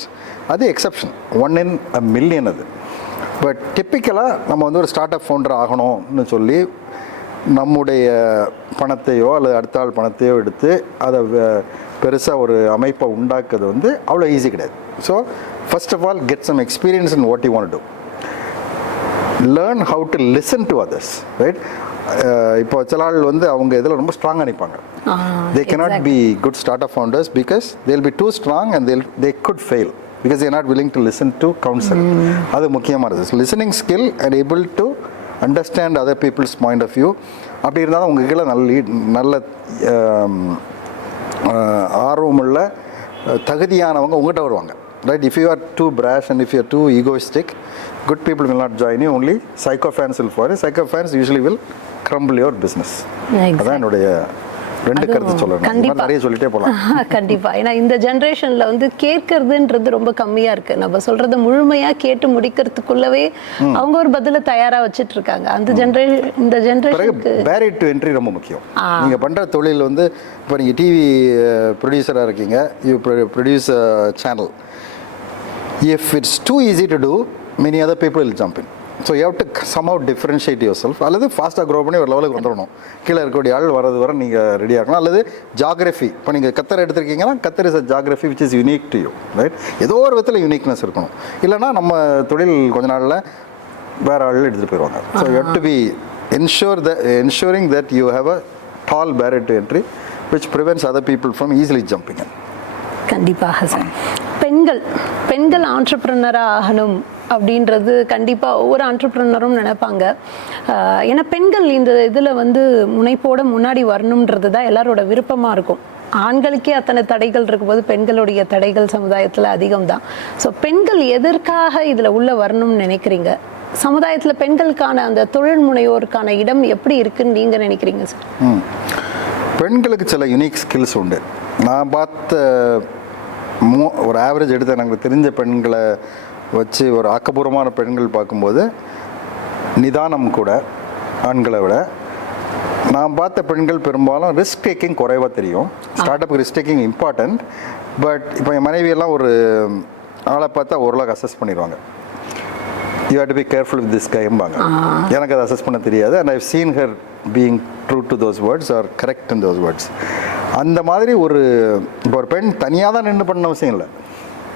அது எக்ஸப்ஷன், 1 in a million அது. பட் டிப்பிக்கலாக நம்ம வந்து ஒரு ஸ்டார்ட் அப் ஃபவுண்டர் ஆகணும்னு சொல்லி நம்முடைய பணத்தையோ அல்லது அடுத்த ஆள் பணத்தையோ எடுத்து அதை பெருசாக ஒரு அமைப்பை உண்டாக்குறது வந்து அவ்வளோ ஈஸி கிடையாது. So first of all get some experience in what you want to do. Learn how to listen to others, right? இப்போ சில ஆள் வந்து அவங்க இதில் ரொம்ப ஸ்ட்ராங்காக நிற்பாங்க. தே cannot be good startup founders because they'll be too strong and they could fail because they are not willing to listen to counsel. அது முக்கியமானது. Listening skill and able to understand other people's point of view. அப்படி இருந்தால் உங்கள் கீழே நல்ல ஆர்வமுள்ள தகுதியானவங்க உங்கள்கிட்ட வருவாங்க, right? If you are too brash and if you are too egoistic, good people will not join you, only psychophants will follow. Psychophants usually will crumble your business. அதான் என்னுடைய ரெண்டு கருத்து சொல்லணும். நிறைய சொல்லிட்டே போகலாம். கண்டிப்பா. ஏன்னா இந்த ஜென்ரேஷன்ல வந்து கேட்கறதுன்றது ரொம்ப கம்மியா இருக்கு. நம்ம சொல்றதை முழுமையா கேட்டு முடிக்கிறதுக்குள்ளவே அவங்க ஒரு பதில தயாரா வச்சிட்டு இருக்காங்க. அந்த இந்த ஜென்ரேஷனுக்கு பேரியர் டு என்ட்ரி ரொம்ப முக்கியம். நீங்க பண்ற தொழில் வந்து இப்போ நீங்க டிவி ப்ரொடியூசரா இருக்கீங்க, you produce a channel. If it's too easy to do, many other people will jump in. So you have to somehow differentiate yourself. அல்லது ஃபாஸ்ட்டாக க்ரோ பண்ணி ஒரு லெவலுக்கு வந்துடணும். கீழே இருக்கக்கூடிய ஆள் வர நீங்கள் ரெடியாக இருக்கணும். அல்லது ஜாகிரஃபி, இப்போ நீங்கள் கத்தர் எடுத்திருக்கீங்கன்னா கத்தர் is a geography which is unique to you, right? ஏதோ ஒரு விதத்தில் யூனிக்னஸ் இருக்கணும். இல்லைனா நம்ம தொழில் கொஞ்ச நாளில் வேறு ஆள் எடுத்துகிட்டு போயிடுவாங்க. So you have to be ensuring that you have a tall barrier to entry which prevents other people from easily jumping in. கண்டிப்பாக சார். பெண்கள் ஆண்டர்பிரினராக ஆகணும் அப்படின்றது கண்டிப்பாக ஒவ்வொரு ஆண்டர்பிரினரும் நினைப்பாங்க. ஏன்னா பெண்கள் இந்த இதில் வந்து முனைப்போட முன்னாடி வரணுன்றது தான் எல்லாரோட விருப்பமாக இருக்கும். ஆண்களுக்கே அத்தனை தடைகள் இருக்கும்போது பெண்களுடைய தடைகள் சமுதாயத்தில் அதிகம் தான். ஸோ பெண்கள் எதற்காக இதில் உள்ளே வரணும்னு நினைக்கிறீங்க? சமுதாயத்தில் பெண்களுக்கான அந்த தொழில் முனைவோருக்கான இடம் எப்படி இருக்குன்னு நீங்கள் நினைக்கிறீங்க சார்? பெண்களுக்கு சில யூனிக் ஸ்கில்ஸ் உண்டு. நான் பார்த்த ஒரு ஆவரேஜ் எடுத்து எனக்கு தெரிஞ்ச பெண்களை வச்சு ஒரு ஆக்கப்பூர்வமான பெண்கள் பார்க்கும்போது நிதானம் கூட ஆண்களை விட நான் பார்த்த பெண்கள் பெரும்பாலும் ரிஸ்க் டேக்கிங் குறைவாக தெரியும். ஸ்டார்ட் அப்புக்கு ரிஸ்க் டேக்கிங் இம்பார்ட்டன்ட். பட் இப்போ என் மனைவியெல்லாம் ஒரு ஆளை பார்த்தா ஓரளவுக்கு அசஸ் பண்ணிடுவாங்க. You have to be careful with this கைம்பாங்க. எனக்கு அதை அசஸ் பண்ண தெரியாது. And I've seen her being true to those words are correct in those words. அந்த மாதிரி இப்போ ஒரு பெண் தனியாக தான் நின்று பண்ண அவசியம் இல்லை.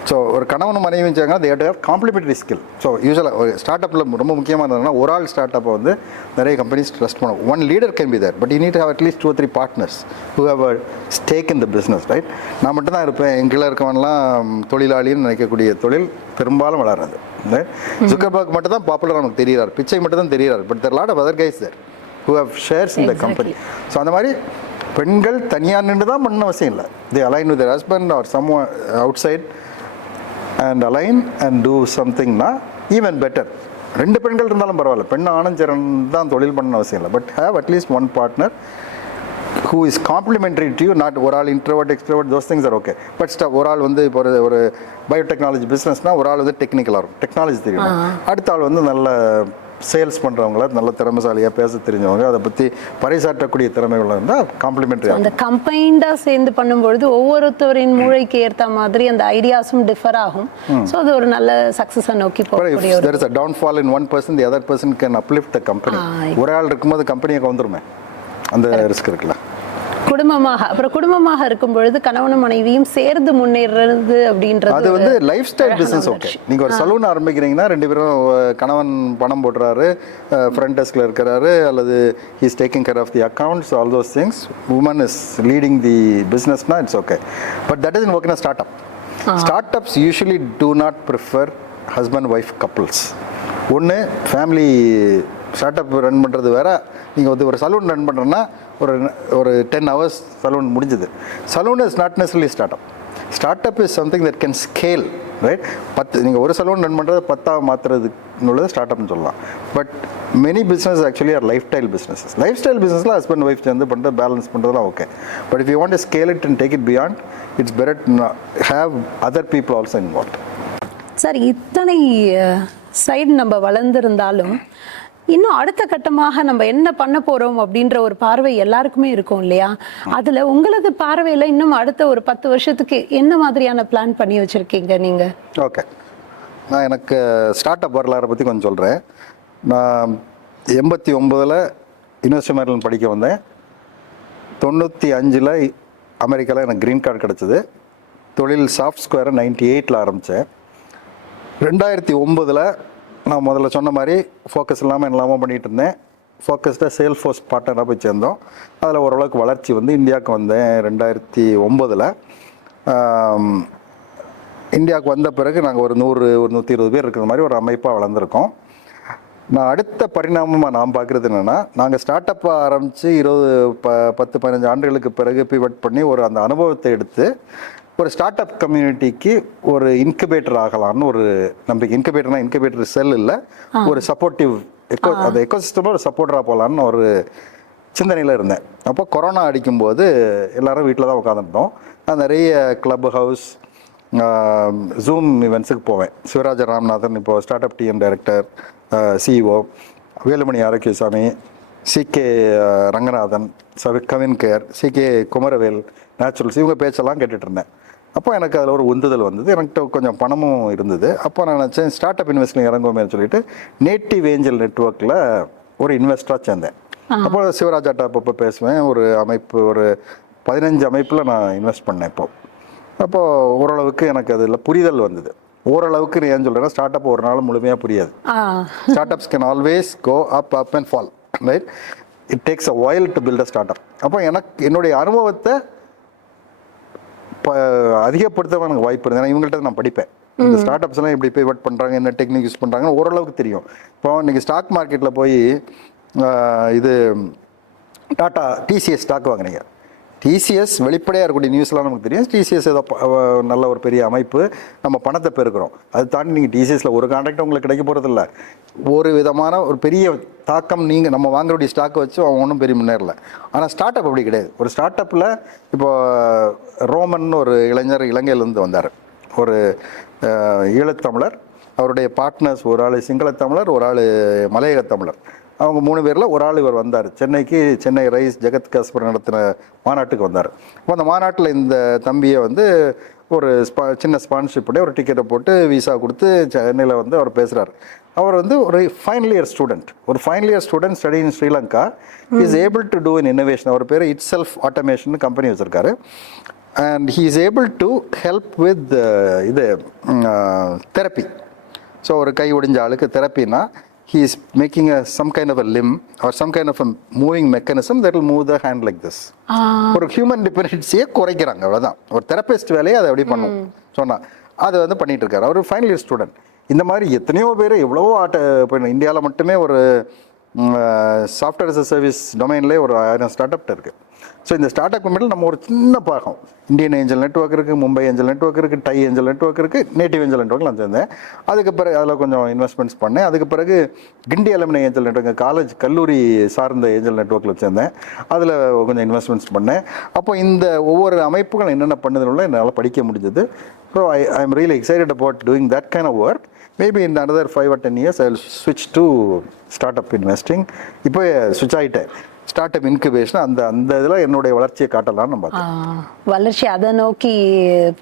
ஸோ ஒரு கணவன் மனைவி வச்சாங்கன்னா they have to have complementary skill. So யூஸ்வலாக ஒரு ஸ்டார்ட் அப்பில் ரொம்ப முக்கியமாக இருந்ததுன்னா ஒரு ஆள் ஸ்டார்ட் அப்பை வந்து நிறைய கம்பெனிஸ் ட்ரஸ்ட் பண்ணும். One leader can be there, but you need to have at least 2 or 3 partners who have a stake in the business, right? நான் மட்டும் தான் இருப்பேன், எங்களை இருக்கவன்லாம் தொழிலாளின்னு நினைக்கக்கூடிய தொழில் பெரும்பாலும் வளராது, ரைட்? ஜக்கர்பர்க் மட்டும் தான் பாப்புலர் நமக்கு தெரிகிறார், பிச்சை மட்டும் தான் தெரிகிறார். But there lot of other guys there who have shares in the company. So அந்த மாதிரி பெண்கள் தனியாக நின்று தான் பண்ண அவசியம் இல்லை. They align with their husband or some outside and align and do something na even better. ரெண்டு பெண்கள் இருந்தாலும் பரவாயில்ல, பெண் ஆணும் தான் தொழில் பண்ண அவசியம் இல்லை. But have at least one partner who is complementary to you, not ஒரு ஆள் introvert extrovert, those things are okay. But ஒரு ஆள் வந்து இப்போ ஒரு பயோடெக்னாலஜி பிஸ்னஸ்னால் ஒரு ஆள் வந்து டெக்னிக்கலாக இருக்கும், டெக்னாலஜி தெரியும். அடுத்த ஆள் வந்து நல்ல சேல்ஸ் பண்ணுறவங்கள, நல்ல திறமைசாலியாக பேச தெரிஞ்சவங்க, அதை பற்றி பறைசாற்றக்கூடிய திறமைகள் இருந்தால் காம்ப்ளிமெண்ட்ரி. அந்த கம்பைண்டாக சேர்ந்து பண்ணும்பொழுது ஒவ்வொருத்தரின் மூளைக்கு ஏற்ற மாதிரி அந்த ஐடியாஸும் டிஃபர் ஆகும். ஸோ அது ஒரு நல்ல சக்ஸஸை நோக்கி போகக்கூடிய ஒரு there is a downfall in one person, the other person can uplift the company. ஒரு ஆள் இருக்கும்போது கம்பெனியை கவுந்துருமே, அந்த ரிஸ்க் இருக்குல்ல. குடும்பமாக இருக்கும் பொழுது கணவனும் மனைவியும் சேர்ந்து முன்னேறது அப்படின்றது அது வந்து லைஃப் ஸ்டைல் பிசினஸ். ஓகே, நீங்க ஒரு சலூன் ஆரம்பிக்கிறீங்கன்னா ரெண்டு பேரும் கணவன் பணம் போடுறாரு, ஃப்ரண்ட் டெஸ்க்ல இருக்கிறாரு, அல்லது he is taking care of the accounts, all those things. Woman is leading the பிசினஸ்னா it's okay. But that is work in a start up. Start ups usually do not prefer husband wife couples. ஒன்று family start up run பண்ணுறது வேறு. நீங்கள் வந்து ஒரு salon run பண்ணுறேன்னா ஒரு ஒரு 10 hours சலூன் முடிஞ்சுது. Salon is not necessarily startup is something that can scale, right? நீங்கள் ஒரு சலூன் ரன் பண்ணுறது 10 மாற்றுறதுக்கு உள்ளது ஸ்டார்ட் அப்னு சொல்லலாம். But many business actually are life style businesses. Life style பிஸ்னஸில் ஹஸ்பண்ட் ஒய்ஃப் சேர்ந்து பண்ணுறது பேலன்ஸ் பண்ணுறதுலாம் okay. But if you want to scale it and take it beyond, it's better to have other people also involve. Sir, இத்தனை side நம்ம வளர்ந்துருந்தாலும் இன்னும் அடுத்த கட்டமாக நம்ம என்ன பண்ண போறோம் அப்படின்ற ஒரு பார்வை எல்லாருக்குமே இருக்கும் இல்லையா? அதுல உங்களது பார்வையில இன்னும் அடுத்த ஒரு 10 வருஷத்துக்கு என்ன மாதிரியான பிளான் பண்ணி வச்சிருக்கீங்க நீங்க? ஓகே, நான் எனக்கு ஸ்டார்ட் அப் வரலாறை பற்றி கொஞ்சம் சொல்கிறேன். நான் 89 யூனிவர்சிட்டி மேரிலண்ட் படிக்க வந்தேன். 95 அமெரிக்காவில் எனக்கு க்ரீன் கார்டு கிடச்சிது. தொழில் சாஃப்ட்ஸ்குவேரை 98 ஆரம்பித்தேன். 2009 நான் முதல்ல சொன்ன மாதிரி ஃபோக்கஸ் இல்லாமல் எல்லாமே பண்ணிகிட்டு இருந்தேன். ஃபோக்கஸ்டாக சேல்ஸ் ஃபோர்ஸ் பார்ட்னராக போய் சேர்ந்தோம். அதில் ஓரளவுக்கு வளர்ச்சி வந்து இந்தியாவுக்கு வந்தேன் 2009. இந்தியாவுக்கு வந்த பிறகு நாங்கள் ஒரு 100-120 பேர் இருக்கிற மாதிரி ஒரு அமைப்பாக வளர்ந்துருக்கோம். நான் அடுத்த பரிணாமமாக நான் பார்க்குறது என்னென்னா, நாங்கள் ஸ்டார்ட் அப் ஆரம்பித்து 10-15 ஆண்டுகளுக்கு பிறகு பிவட் பண்ணி ஒரு அந்த அனுபவத்தை எடுத்து ஒரு ஸ்டார்ட் அப் கம்யூனிட்டிக்கு ஒரு இன்குபேட்டர் ஆகலான்னு ஒரு நம்பிக்கை. இன்குபேட்டர் செல் இல்லை, ஒரு சப்போர்ட்டிவ் அந்த எக்கோசிஸ்டமில் ஒரு சப்போர்ட்டராக போகலான்னு ஒரு சிந்தனையில் இருந்தேன். அப்போ கொரோனா அடிக்கும்போது எல்லோரும் வீட்டில் தான் உட்காந்துட்டோம். நான் நிறைய கிளப் ஹவுஸ், ஜூம் ஈவெண்ட்ஸுக்கு போவேன். சிவராஜ ராமநாதன் இப்போது ஸ்டார்ட் அப் டிஎம் டைரக்டர், C.E.Oவ, Velumani Arokiasamy, C.K. Ranganathan, Cavin Kare, C.K. Kumaravel, Naturals, இவங்க பேச்செல்லாம் கேட்டுட்டு இருந்தேன். அப்போ எனக்கு அதில் ஒரு உந்துதல் வந்தது. எனக்கு கொஞ்சம் பணமும் இருந்தது. அப்போ நான் நினச்சேன் ஸ்டார்ட் அப் இன்வெஸ்டிங் இறங்குவோமேனு சொல்லிட்டு நேட்டிவ் ஏஞ்சல் நெட்வொர்க்கில் ஒரு இன்வெஸ்டராக சேர்ந்தேன். அப்போ சிவராஜாட்டா அப்பப்போ பேசுவேன். ஒரு அமைப்பு, ஒரு 15 அமைப்பில் நான் இன்வெஸ்ட் பண்ணேன். அப்போது ஓரளவுக்கு எனக்கு அதில் புரிதல் வந்தது. ஓரளவுக்கு ஏன் சொல்கிறேன்னா, ஸ்டார்ட் அப் ஒரு நாள் முழுமையாக புரியாது. Startups can always go up and fall, right? It takes a while to build a start up. அப்போ என்னுடைய அனுபவத்தை அதிகப்படுத்த எனக்கு வாய்ப்பு இருந்தது. ஏன்னா இவங்கள்ட்ட நான் படிப்பேன். இந்த ஸ்டார்ட் அப்ஸ் எல்லாம் எப்படி பிவட் பண்ணுறாங்க, என்ன டெக்னிக் யூஸ் பண்ணுறாங்கன்னு ஓரளவுக்கு தெரியும். இப்போ இன்றைக்கி ஸ்டாக் மார்க்கெட்டில் போய் இது டாட்டா டிசிஎஸ் ஸ்டாக் வாங்குறீங்க. டிசிஎஸ் வெளிப்படையாக இருக்கக்கூடிய நியூஸ்லாம் நமக்கு தெரியும். டிசிஎஸ் ஏதோ நல்ல ஒரு பெரிய அமைப்பு, நம்ம பணத்தை பெருக்கிறோம். அது தாண்டி நீங்கள் டிசிஎஸில் ஒரு கான்ட்ராக்ட் உங்களுக்கு கிடைக்க போகிறதில்ல. ஒரு விதமான ஒரு பெரிய தாக்கம் நீங்கள் நம்ம வாங்குறக்கூடிய ஸ்டாக்கை வச்சு அவன் ஒன்றும் பெரிய முன்னேறல. ஆனால் ஸ்டார்ட் அப் அப்படி கிடையாது. ஒரு ஸ்டார்ட் அப்பில் இப்போ ரோமன் ஒரு இளைஞர் இலங்கையிலேருந்து வந்தார், ஒரு ஈழத்தமிழர். அவருடைய பார்ட்னர்ஸ், ஒரு ஆள் சிங்களத்தமிழர், ஒரு ஆள் மலையக தமிழர். அவங்க 3 பேரில் ஒரு ஆள் இவர் வந்தார். சென்னை ரைஸ் ஜெகத் காஸ்பர் நடத்தின மாநாட்டுக்கு வந்தார். அப்போ அந்த மாநாட்டில் இந்த தம்பியை வந்து ஒரு சின்ன ஸ்பான்சர்ஷிப்போட ஒரு டிக்கெட்டை போட்டு விசா கொடுத்து சென்னையில் வந்து அவர் பேசுகிறார். அவர் வந்து ஒரு final year student study in Sri Lanka, is able to do in innovation. அவர் பேர் இட் செல்ஃப் ஆட்டோமேஷன் கம்பெனி வச்சுருக்காரு. And he is able to help with இது தெரப்பி. ஸோ ஒரு கை ஒடிஞ்ச ஆளுக்கு தெரப்பின்னா he is making some kind of a limb or some kind of a moving mechanism that will move the hand like this. ஒரு human டிபெண்டன்சியை குறைக்கிறாங்க, அவ்வளோதான். ஒரு therapist வேலையை அதை எப்படி பண்ணும் சொன்னால் அதை வந்து பண்ணிகிட்டு இருக்காரு. அவர் ஃபைனல் இயர் ஸ்டூடெண்ட். இந்த மாதிரி எத்தனையோ பேர் எவ்வளவோ இப்போ இந்தியாவில் மட்டுமே ஒரு சாஃப்ட்வேர் as a சர்வீஸ் டொமைன்லேயே ஒரு 1000 ஸ்டார்ட் அப் இருக்குது. ஸோ இந்த ஸ்டார்ட் அப் கம்பெனியில் நம்ம ஒரு சின்ன பாகம், இந்தியன் ஏஞ்சல் நெட்வொர்க் இருக்குது, மும்பை ஏஞ்சல் நெட்வொர்க் இருக்குது, டை ஏஞ்சல் நெட்வொர்க் இருக்குது, நேட்டிவ் ஏஞ்சல் நெட்வொர்க்கில் நான் சேர்ந்தேன். அதுக்கு பிறகு அதில் கொஞ்சம் இன்வெஸ்ட்மெண்ட்ஸ் பண்ணேன். அதுக்கு பிறகு கிண்டி அலுமினி ஏஞ்சல் நெட்வொர்க், கல்லூரி சார்ந்த ஏஞ்சல் நெட்வொர்க்கில் சேர்ந்தேன். அதில் கொஞ்சம் இன்வெஸ்ட்மெண்ட்ஸ் பண்ணேன். அப்போ இந்த ஒவ்வொரு அமைப்புகள் என்னென்ன பண்ணுதுன்னு என்னால் படிக்க முடிஞ்சது. So I am really excited about doing that kind of work. Maybe in another 5 or 10 years I will switch to startup investing. இப்போ ஸ்விட்ச் ஆகிட்டேன். ஸ்டார்ட் அப் இன்குபேஷன் அந்த இதில் என்னுடைய வளர்ச்சியை காட்டலாம்னு நம்ம வளர்ச்சி அதை நோக்கி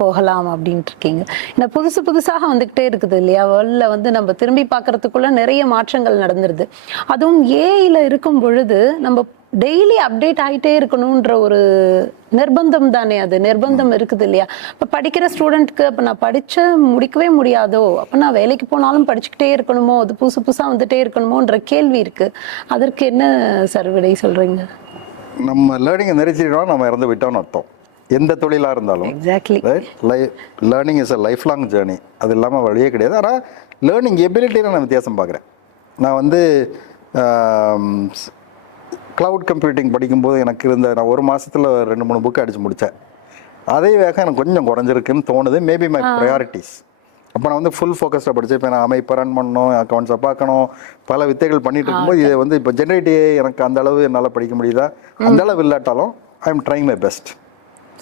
போகலாம் அப்படின்ட்டு இருக்கீங்க. இந்த புதுசாக வந்துக்கிட்டே இருக்குது இல்லையா? வேர்ல்டில் வந்து நம்ம திரும்பி பார்க்கறதுக்குள்ள நிறைய மாற்றங்கள் நடந்துருது. அதுவும் ஏஐல இருக்கும் பொழுது நம்ம டெய்லி அப்டேட் ஆகிட்டே இருக்கணுன்ற ஒரு நிர்பந்தம் தானே, அது நிர்பந்தம் இருக்குது இல்லையா? இப்போ படிக்கிற ஸ்டூடெண்ட்க்கு அப்போ நான் படித்து முடிக்கவே முடியாதோ, அப்போ நான் வேலைக்கு போனாலும் படிச்சுக்கிட்டே இருக்கணுமோ, அது புதுசாக வந்துட்டே இருக்கணுமோன்ற கேள்வி இருக்குது. அதற்கு என்ன சார் விடை சொல்கிறீங்க? நம்ம லேர்னிங்கை நிறுத்திட்டோம், நம்ம இறந்து விட்டோம்னு அர்த்தம். எந்த தொழிலாக இருந்தாலும் exactly learning is a life long journey. அது இல்லாமல் வழியே கிடையாது. ஆனால் லேர்னிங் எபிலிட்டியில் நான் வித்தியாசம் பார்க்குறேன். நான் வந்து க்ளவுட் கம்ப்யூட்டிங் படிக்கும்போது எனக்கு நான் ஒரு மாதத்தில் 2-3 புக்கு அடித்து முடித்தேன். அதே வேகம் எனக்கு கொஞ்சம் குறைஞ்சிருக்குன்னு தோணுது. Maybe my priorities. அப்போ நான் வந்து ஃபுல் ஃபோக்கஸ்டாக படித்தேன். இப்போ நான் அமைப்பை ரன் பண்ணணும், அக்கௌண்ட்ஸை பார்க்கணும், பல வித்தைகள் பண்ணிட்டு இருக்கும்போது இதை வந்து இப்போ ஜென்ரேட்டிவ் எனக்கு அந்த அளவு என்னால் படிக்க முடியுதா? அந்த அளவு இல்லாட்டாலும் I am trying my best.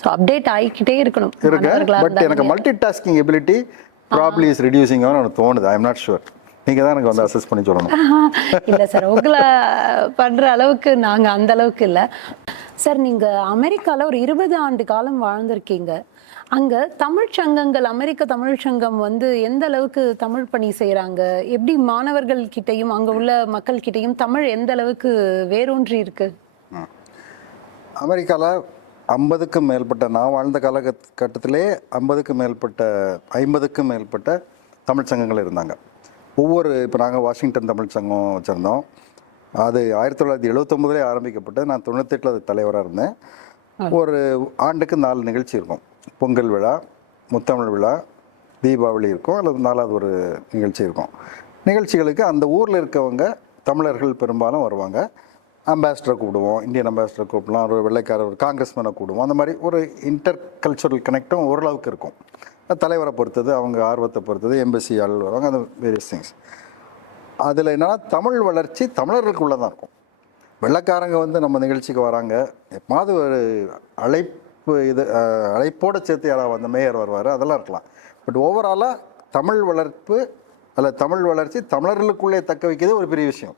So update ஆகிக்கிட்டே இருக்கணும் இருக்கு. பட் எனக்கு multi tasking ability probably is ரிடியூசிங்னு எனக்கு தோணுது. I am not sure. நீங்கள் தான் எனக்கு வந்து அசஸ் பண்ணி சொல்லணும். இல்லை சார், உங்களை பண்ணுற அளவுக்கு நாங்கள் அந்த அளவுக்கு இல்லை சார். நீங்கள் அமெரிக்காவில் ஒரு 20 ஆண்டு காலம் வாழ்ந்திருக்கீங்க. அங்கே தமிழ் சங்கங்கள், அமெரிக்க தமிழ் சங்கம் வந்து எந்த அளவுக்கு தமிழ் பணி செய்கிறாங்க? எப்படி மாணவர்கள் கிட்டையும் அங்கே உள்ள மக்கள் கிட்டையும் தமிழ் எந்த அளவுக்கு வேரூன்றி இருக்கு? அமெரிக்காவில் 50க்கும் மேற்பட்ட, நான் வாழ்ந்த காலகட்டத்திலே 50க்கும் மேற்பட்ட தமிழ் சங்கங்கள் இருந்தாங்க. இப்போ நாங்கள் வாஷிங்டன் தமிழ் சங்கம் வச்சுருந்தோம். அது 1979 ஆரம்பிக்கப்பட்டு நான் 98 அது தலைவராக இருந்தேன். ஒரு ஆண்டுக்கு 4 நிகழ்ச்சி இருக்கும். பொங்கல் விழா, முத்தமிழ் விழா, தீபாவளி இருக்கும், அல்லது 4வது ஒரு நிகழ்ச்சி இருக்கும். நிகழ்ச்சிகளுக்கு அந்த ஊரில் இருக்கவங்க தமிழர்கள் பெரும்பாலும் வருவாங்க. அம்பாசிடரை கூப்பிடுவோம், இந்தியன் அம்பாசிடரை கூப்பிடலாம், ஒரு வெள்ளைக்காரர், ஒரு காங்கிரஸ்மேனை கூப்பிடுவோம். அந்த மாதிரி ஒரு இன்டர் கல்ச்சுரல் கனெக்டும் ஓரளவுக்கு இருக்கும். தலைவரை பொறுத்தது, அவங்க ஆர்வத்தை பொறுத்தது, எம்பசி ஆள் வருவாங்க, அந்த வேரியஸ் திங்ஸ். அதில் என்னன்னா தமிழ் வளர்ச்சி தமிழர்களுக்குள்ளே தான் இருக்கும். வெள்ளைக்காரங்க வந்து நம்ம நிகழ்ச்சிக்கு வராங்க, எப்பாவது ஒரு அழைப்போடு சேர்த்து யாராவது அந்த மேயர் வருவார், அதெல்லாம் இருக்கலாம். பட் ஓவராலாக தமிழ் வளர்ப்பு அல்லது தமிழ் வளர்ச்சி தமிழர்களுக்குள்ளே தக்க வைக்கிறது ஒரு பெரிய விஷயம்.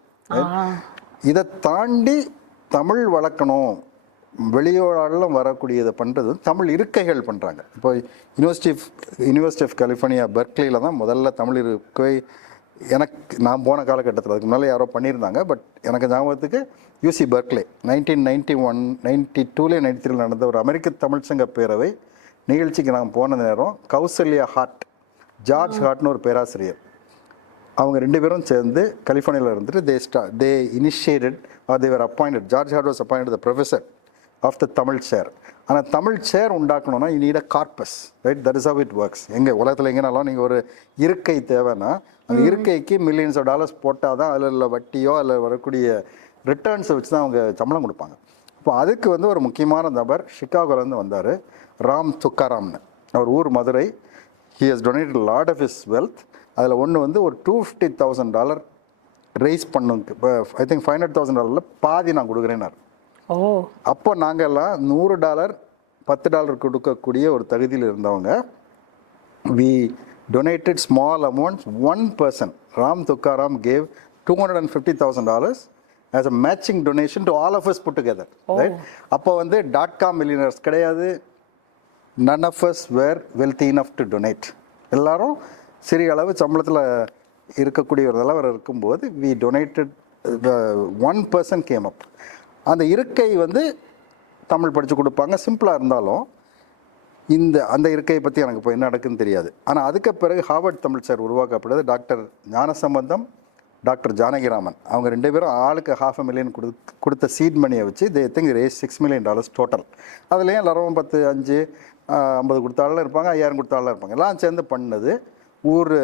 இதை தாண்டி தமிழ் வளர்க்கணும், வெளியோடாலும் வரக்கூடியதை பண்ணுறது தமிழ் இருக்கைகள் பண்ணுறாங்க. இப்போ யூனிவர்சிட்டி ஆஃப் கலிஃபோர்னியா பெர்க்லியில் தான் முதல்ல தமிழ் இருக்கை. நான் போன காலகட்டத்தில் அதுக்கு முன்னால் யாரோ பண்ணியிருந்தாங்க. பட் எனக்கு ஞாபகத்துக்கு யூசி பெர்க்லே 1991, 92, 93 நடந்த ஒரு அமெரிக்க தமிழ் சங்க பேரவை நிகழ்ச்சிக்கு நான் போன நேரம் கௌசல்யா ஹார்ட், ஜார்ஜ் ஹார்ட்னு ஒரு பேராசிரியர், அவங்க 2 பேரும் சேர்ந்து கலிஃபோர்னியாவில் இருந்துட்டு they initiated or they were appointed. George Hart was appointed the professor of the Tamil chair. ஆனால் தமிழ் சேர் உண்டாக்கணும்னா you need a corpus, right? That is how it works. உலகத்தில் எங்கேனாலும் நீங்கள் ஒரு இருக்கை தேவைன்னா அந்த இருக்கைக்கு மில்லியன்ஸ் ஆஃப் டாலர்ஸ் போட்டால் தான் அதில் உள்ள வட்டியோ அதில் வரக்கூடிய ரிட்டர்ன்ஸை வச்சு தான் அவங்க சம்பளம் கொடுப்பாங்க. இப்போ அதுக்கு வந்து ஒரு முக்கியமான நபர் சிகாகோலேருந்து வந்தார், ராம் துக்காராம்னு. அவர் ஊர் Madurai. He has donated lot of his wealth. அதில் ஒன்று வந்து ஒரு $250,000 ரைஸ் பண்ணுங்க. இப்போ ஐ திங்க் $500,000 பாதி நான் கொடுக்குறேன்னாரு. அப்போ நாங்கள்லாம் $100, $10 கொடுக்கக்கூடிய ஒரு தகுதியில் இருந்தவங்க. We donated small amounts. One person, Ram Tukaram, gave $250,000 as a matching donation to all of us put together. Right? அப்போ வந்து .com millionaires கிடையாது. None of us were wealthy enough to donate. எல்லாரும் சிறிய அளவு சம்பளத்தில் இருக்கக்கூடிய ஒரு நிலவரம் இருக்கும்போது we donated. One person came up. அந்த இருக்கை வந்து தமிழ் படித்து கொடுப்பாங்க. சிம்பிளாக இருந்தாலும் அந்த இருக்கையை பற்றி எனக்கு இப்போ என்ன நடக்குன்னு தெரியாது. ஆனால் அதுக்கு பிறகு ஹார்வர்ட் தமிழ் சார் உருவாக்கப்படுது. டாக்டர் ஞானசம்பந்தம், டாக்டர் ஜானகிராமன், அவங்க 2 பேரும் ஆளுக்கு $500,000 கொடுத்த சீட் மணியை வச்சு they think raise $6 million total. அதுலேயும் எல்லாரும் 10, 5, 50 கொடுத்தாலும் இருப்பாங்க, 5000 கொடுத்தாலும் இருப்பாங்க. எல்லாம் சேர்ந்து பண்ணது ஊர்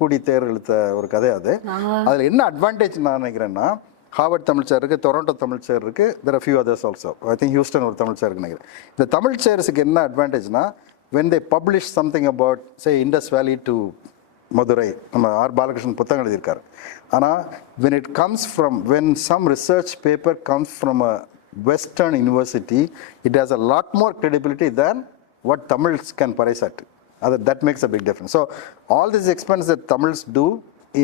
கூடி தேர் இழுத்த ஒரு கதை அது. அதில் என்ன அட்வான்டேஜ் நான் நினைக்கிறேன்னா, ஹார்வர்ட் தமிழ் சேர் இருக்குது, டொரண்டோ தமிழ் சேர் இருக்குது, there are few others also. I think Houston ஒரு தமிழ் சேருக்கு நினைக்கிறேன். இந்த தமிழ் சேர்ஸுக்கு என்ன அட்வான்டேஜ்னா, when they publish something about say Indus Valley to Madurai, நம்ம ஆர் பாலகிருஷ்ணன் புத்தகம் எழுதியிருக்காரு. ஆனால் when some research paper comes from a Western university, it has a lot more credibility than what Tamils can parisat. That makes a big difference. So all this expense that Tamils do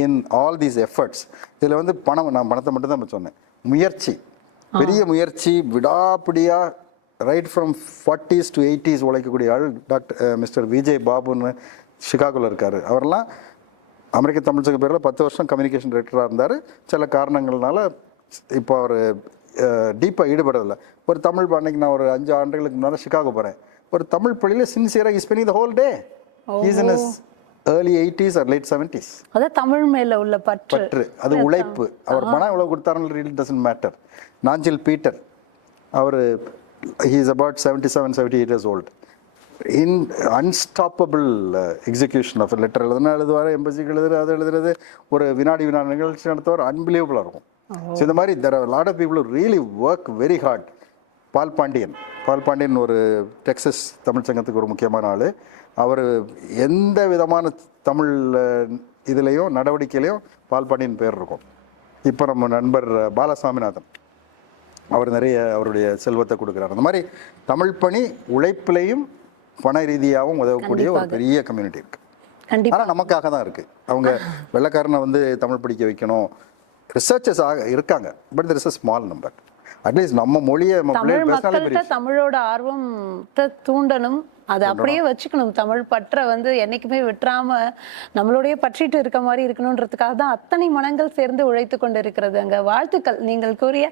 in all these efforts, இதில் வந்து நான் பணத்தை மட்டும் தான் சொன்னேன். முயற்சி, பெரிய முயற்சி, விடாப்பிடியாக right from 40s to 80s உழைக்கக்கூடிய ஆள் மிஸ்டர் விஜய் பாபுன்னு சிகாகோவில் இருக்கார். அவரெல்லாம் அமெரிக்க தமிழ் சங்க பேரில் 10 வருஷம் கம்யூனிகேஷன் டைரக்டராக இருந்தார். சில காரணங்கள்னால இப்போ அவர் டீப்பாக ஈடுபடுறதில்ல. ஒரு தமிழ் அன்னைக்கு நான் ஒரு 5 ஆண்டுகளுக்கு முன்னால் சிகாகோ போகிறேன். ஒரு தமிழ் பள்ளியில் சின்சியராக spending the whole day. He's in his early 80s or late 70s. அதான் தமிழ் மேல உள்ள பற்று, அது உழைப்பு. அவர் பணம் எவ்வளவு கொடுத்தாருன்னு really doesn't matter. Nanjil Peter, அவர் he is about 77, 78 years old. In unstoppable execution of a letter எழுதுவார், எம்பசிக்கு எழுதுறது, அது எழுதுறது, ஒரு வினாடி நிகழ்ச்சி நடத்துவார். அன்பிலீவபிளாக இருக்கும். ஸோ இந்த மாதிரி there are a lot of people who really work very hard. பால் பாண்டியன் ஒரு டெக்ஸஸ் தமிழ் சங்கத்துக்கு ஒரு முக்கியமான ஆள். அவர் எந்த விதமான தமிழ் இதுலேயும் நடவடிக்கையிலையும் பால் பாண்டியன் பேர் இருக்கும். இப்போ நம்ம நண்பர் பாலசாமிநாதன் அவர் நிறைய அவருடைய செல்வத்தை கொடுக்குறாரு. அந்த மாதிரி தமிழ் பணி உழைப்பிலையும் பண ரீதியாகவும் உதவக்கூடிய ஒரு பெரிய கம்யூனிட்டி இருக்குது. ஆனால் நமக்காக தான் இருக்குது. அவங்க வெள்ளைக்காரனை வந்து தமிழ் படிக்க வைக்கணும் ரிசர்ச்சர்ஸ் இருக்காங்க. But there is a small number. At least நம்ம மொழியை தமிழோட ஆர்வம் தூண்டணும், அதை அப்படியே வச்சுக்கணும். தமிழ் பற்ற வந்து என்னைக்குமே விட்டுறாம நம்மளுடைய பற்றிட்டு இருக்க மாதிரி இருக்கணுன்றதுக்காக தான் அத்தனை மனங்கள் சேர்ந்து உழைத்து கொண்டு இருக்கிறது. அங்க வாழ்த்துக்கள். நீங்கள் கூறிய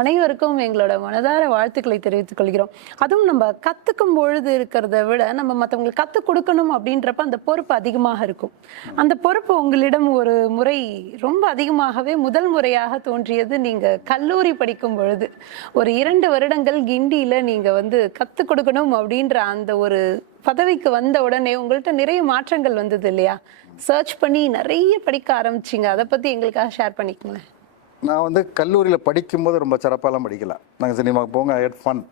அனைவருக்கும் எங்களோட மனதார வாழ்த்துக்களை தெரிவித்துக் கொள்கிறோம். அதுவும் நம்ம கத்துக்கும் பொழுது இருக்கிறத விட நம்ம மற்றவங்களுக்கு கற்றுக் கொடுக்கணும் அப்படின்றப்ப அந்த பொறுப்பு அதிகமாக இருக்கும். அந்த பொறுப்பு உங்களிடம் ஒரு முறை ரொம்ப அதிகமாகவே முதல் முறையாக தோன்றியது நீங்க கல்லூரி படிக்கும் பொழுது. ஒரு 2 வருடங்கள் கிண்டியில நீங்க வந்து கற்றுக் கொடுக்கணும் அப்படின்ற அந்த ஒரு பதவிக்கு வந்த உடனே உங்கள்கிட்ட நிறைய மாற்றங்கள் வந்தது இல்லையா? சர்ச் பண்ணி நிறைய படிக்க ஆரம்பிச்சிங்க. அதை பத்தி எங்களுக்காக ஷேர் பண்ணிக்கோங்களேன். நான் வந்து கல்லூரியில் படிக்கும்போது ரொம்ப சிறப்பாலாம் படிக்கல. நாங்கள் சினிமாவுக்கு போங்க, ஐ ஹேட் ஃபன்.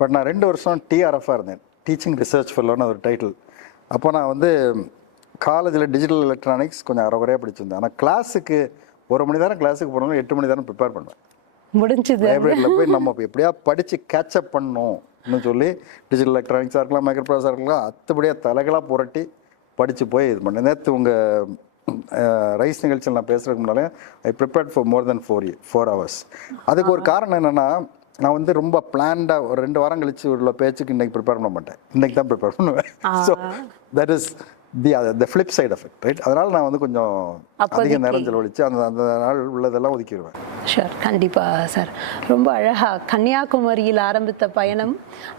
பட் நான் 2 வருஷம் டிஆர்எஃபாக இருந்தேன், டீச்சிங் ரிசர்ச் ஃபெல்லோன்னு ஒரு டைட்டில். அப்போ நான் வந்து காலேஜில் டிஜிட்டல் எலக்ட்ரானிக்ஸ் கொஞ்சம் அரைகுறையாக படிச்சிருந்தேன். ஆனால் கிளாஸுக்கு 1 மணி நேரம் கிளாஸுக்கு போனோம்னா 8 மணி நேரம் ப்ரிப்பேர் பண்ணுவேன். முடிஞ்சது லைப்ரரியில் போய் நம்ம எப்படியா படித்து கேட்சப் பண்ணணும் சொல்லி டிஜிட்டல் எலக்ட்ரானிக்ஸாக இருக்கலாம், மைக்ரோ ப்ராசஸாக இருக்கலாம், அத்தபடியாக தலைகளாக புரட்டி படித்து போய் இது பண்ணேன். நேற்று உங்கள் ரைஸ் நிகழ்ச்சியில் நான் பேசுகிறதுக்கு முன்னாலே I prepared for more then 4 hours. அதுக்கு ஒரு காரணம் என்னென்னா, நான் வந்து ரொம்ப பிளான்டாக ஒரு 2 வாரம் கழிச்சு உள்ள பேச்சுக்கு இன்றைக்கி ப்ரிப்பேர் பண்ண மாட்டேன், இன்றைக்கி தான் ப்ரிப்பேர் பண்ணுவேன். So that is the flip side of it, right? அதனால் நான் வந்து கொஞ்சம் அதிக நேரம் செலவழித்து அந்த நாள் உள்ளதெல்லாம் ஒதுக்கிடுவேன். ஷூர், கண்டிப்பாக சார். ரொம்ப அழகாக கன்னியாகுமரியில் ஆரம்பித்த பயணம்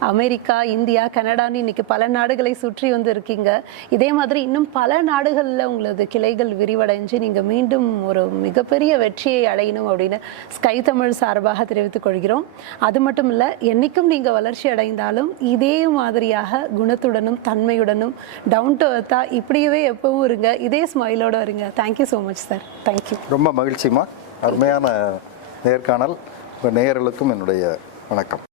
அமெரிக்கா, இந்தியா, கனடான்னு இன்னைக்கு பல நாடுகளை சுற்றி வந்து இருக்கீங்க. இதே மாதிரி இன்னும் பல நாடுகளில் உங்களது கிளைகள் விரிவடைஞ்சு நீங்கள் மீண்டும் ஒரு மிகப்பெரிய வெற்றியை அடையணும் அப்படின்னு ஸ்கை தமிழ் சார்பாக தெரிவித்துக் கொள்கிறோம். அது மட்டும் இல்லை, என்றைக்கும் நீங்கள் வளர்ச்சி அடைந்தாலும் இதே மாதிரியாக குணத்துடனும் தன்மையுடனும் டவுன் டு எர்த்தாக இப்படியே எப்பவும் இருங்க, இதே ஸ்மைலோட இருங்க. Thank you so much sir. Thank you. ரொம்ப மகிழ்ச்சிமா. அருமையான நேர்காணல். உங்கள் நேயர்களுக்கும் என்னுடைய வணக்கம்.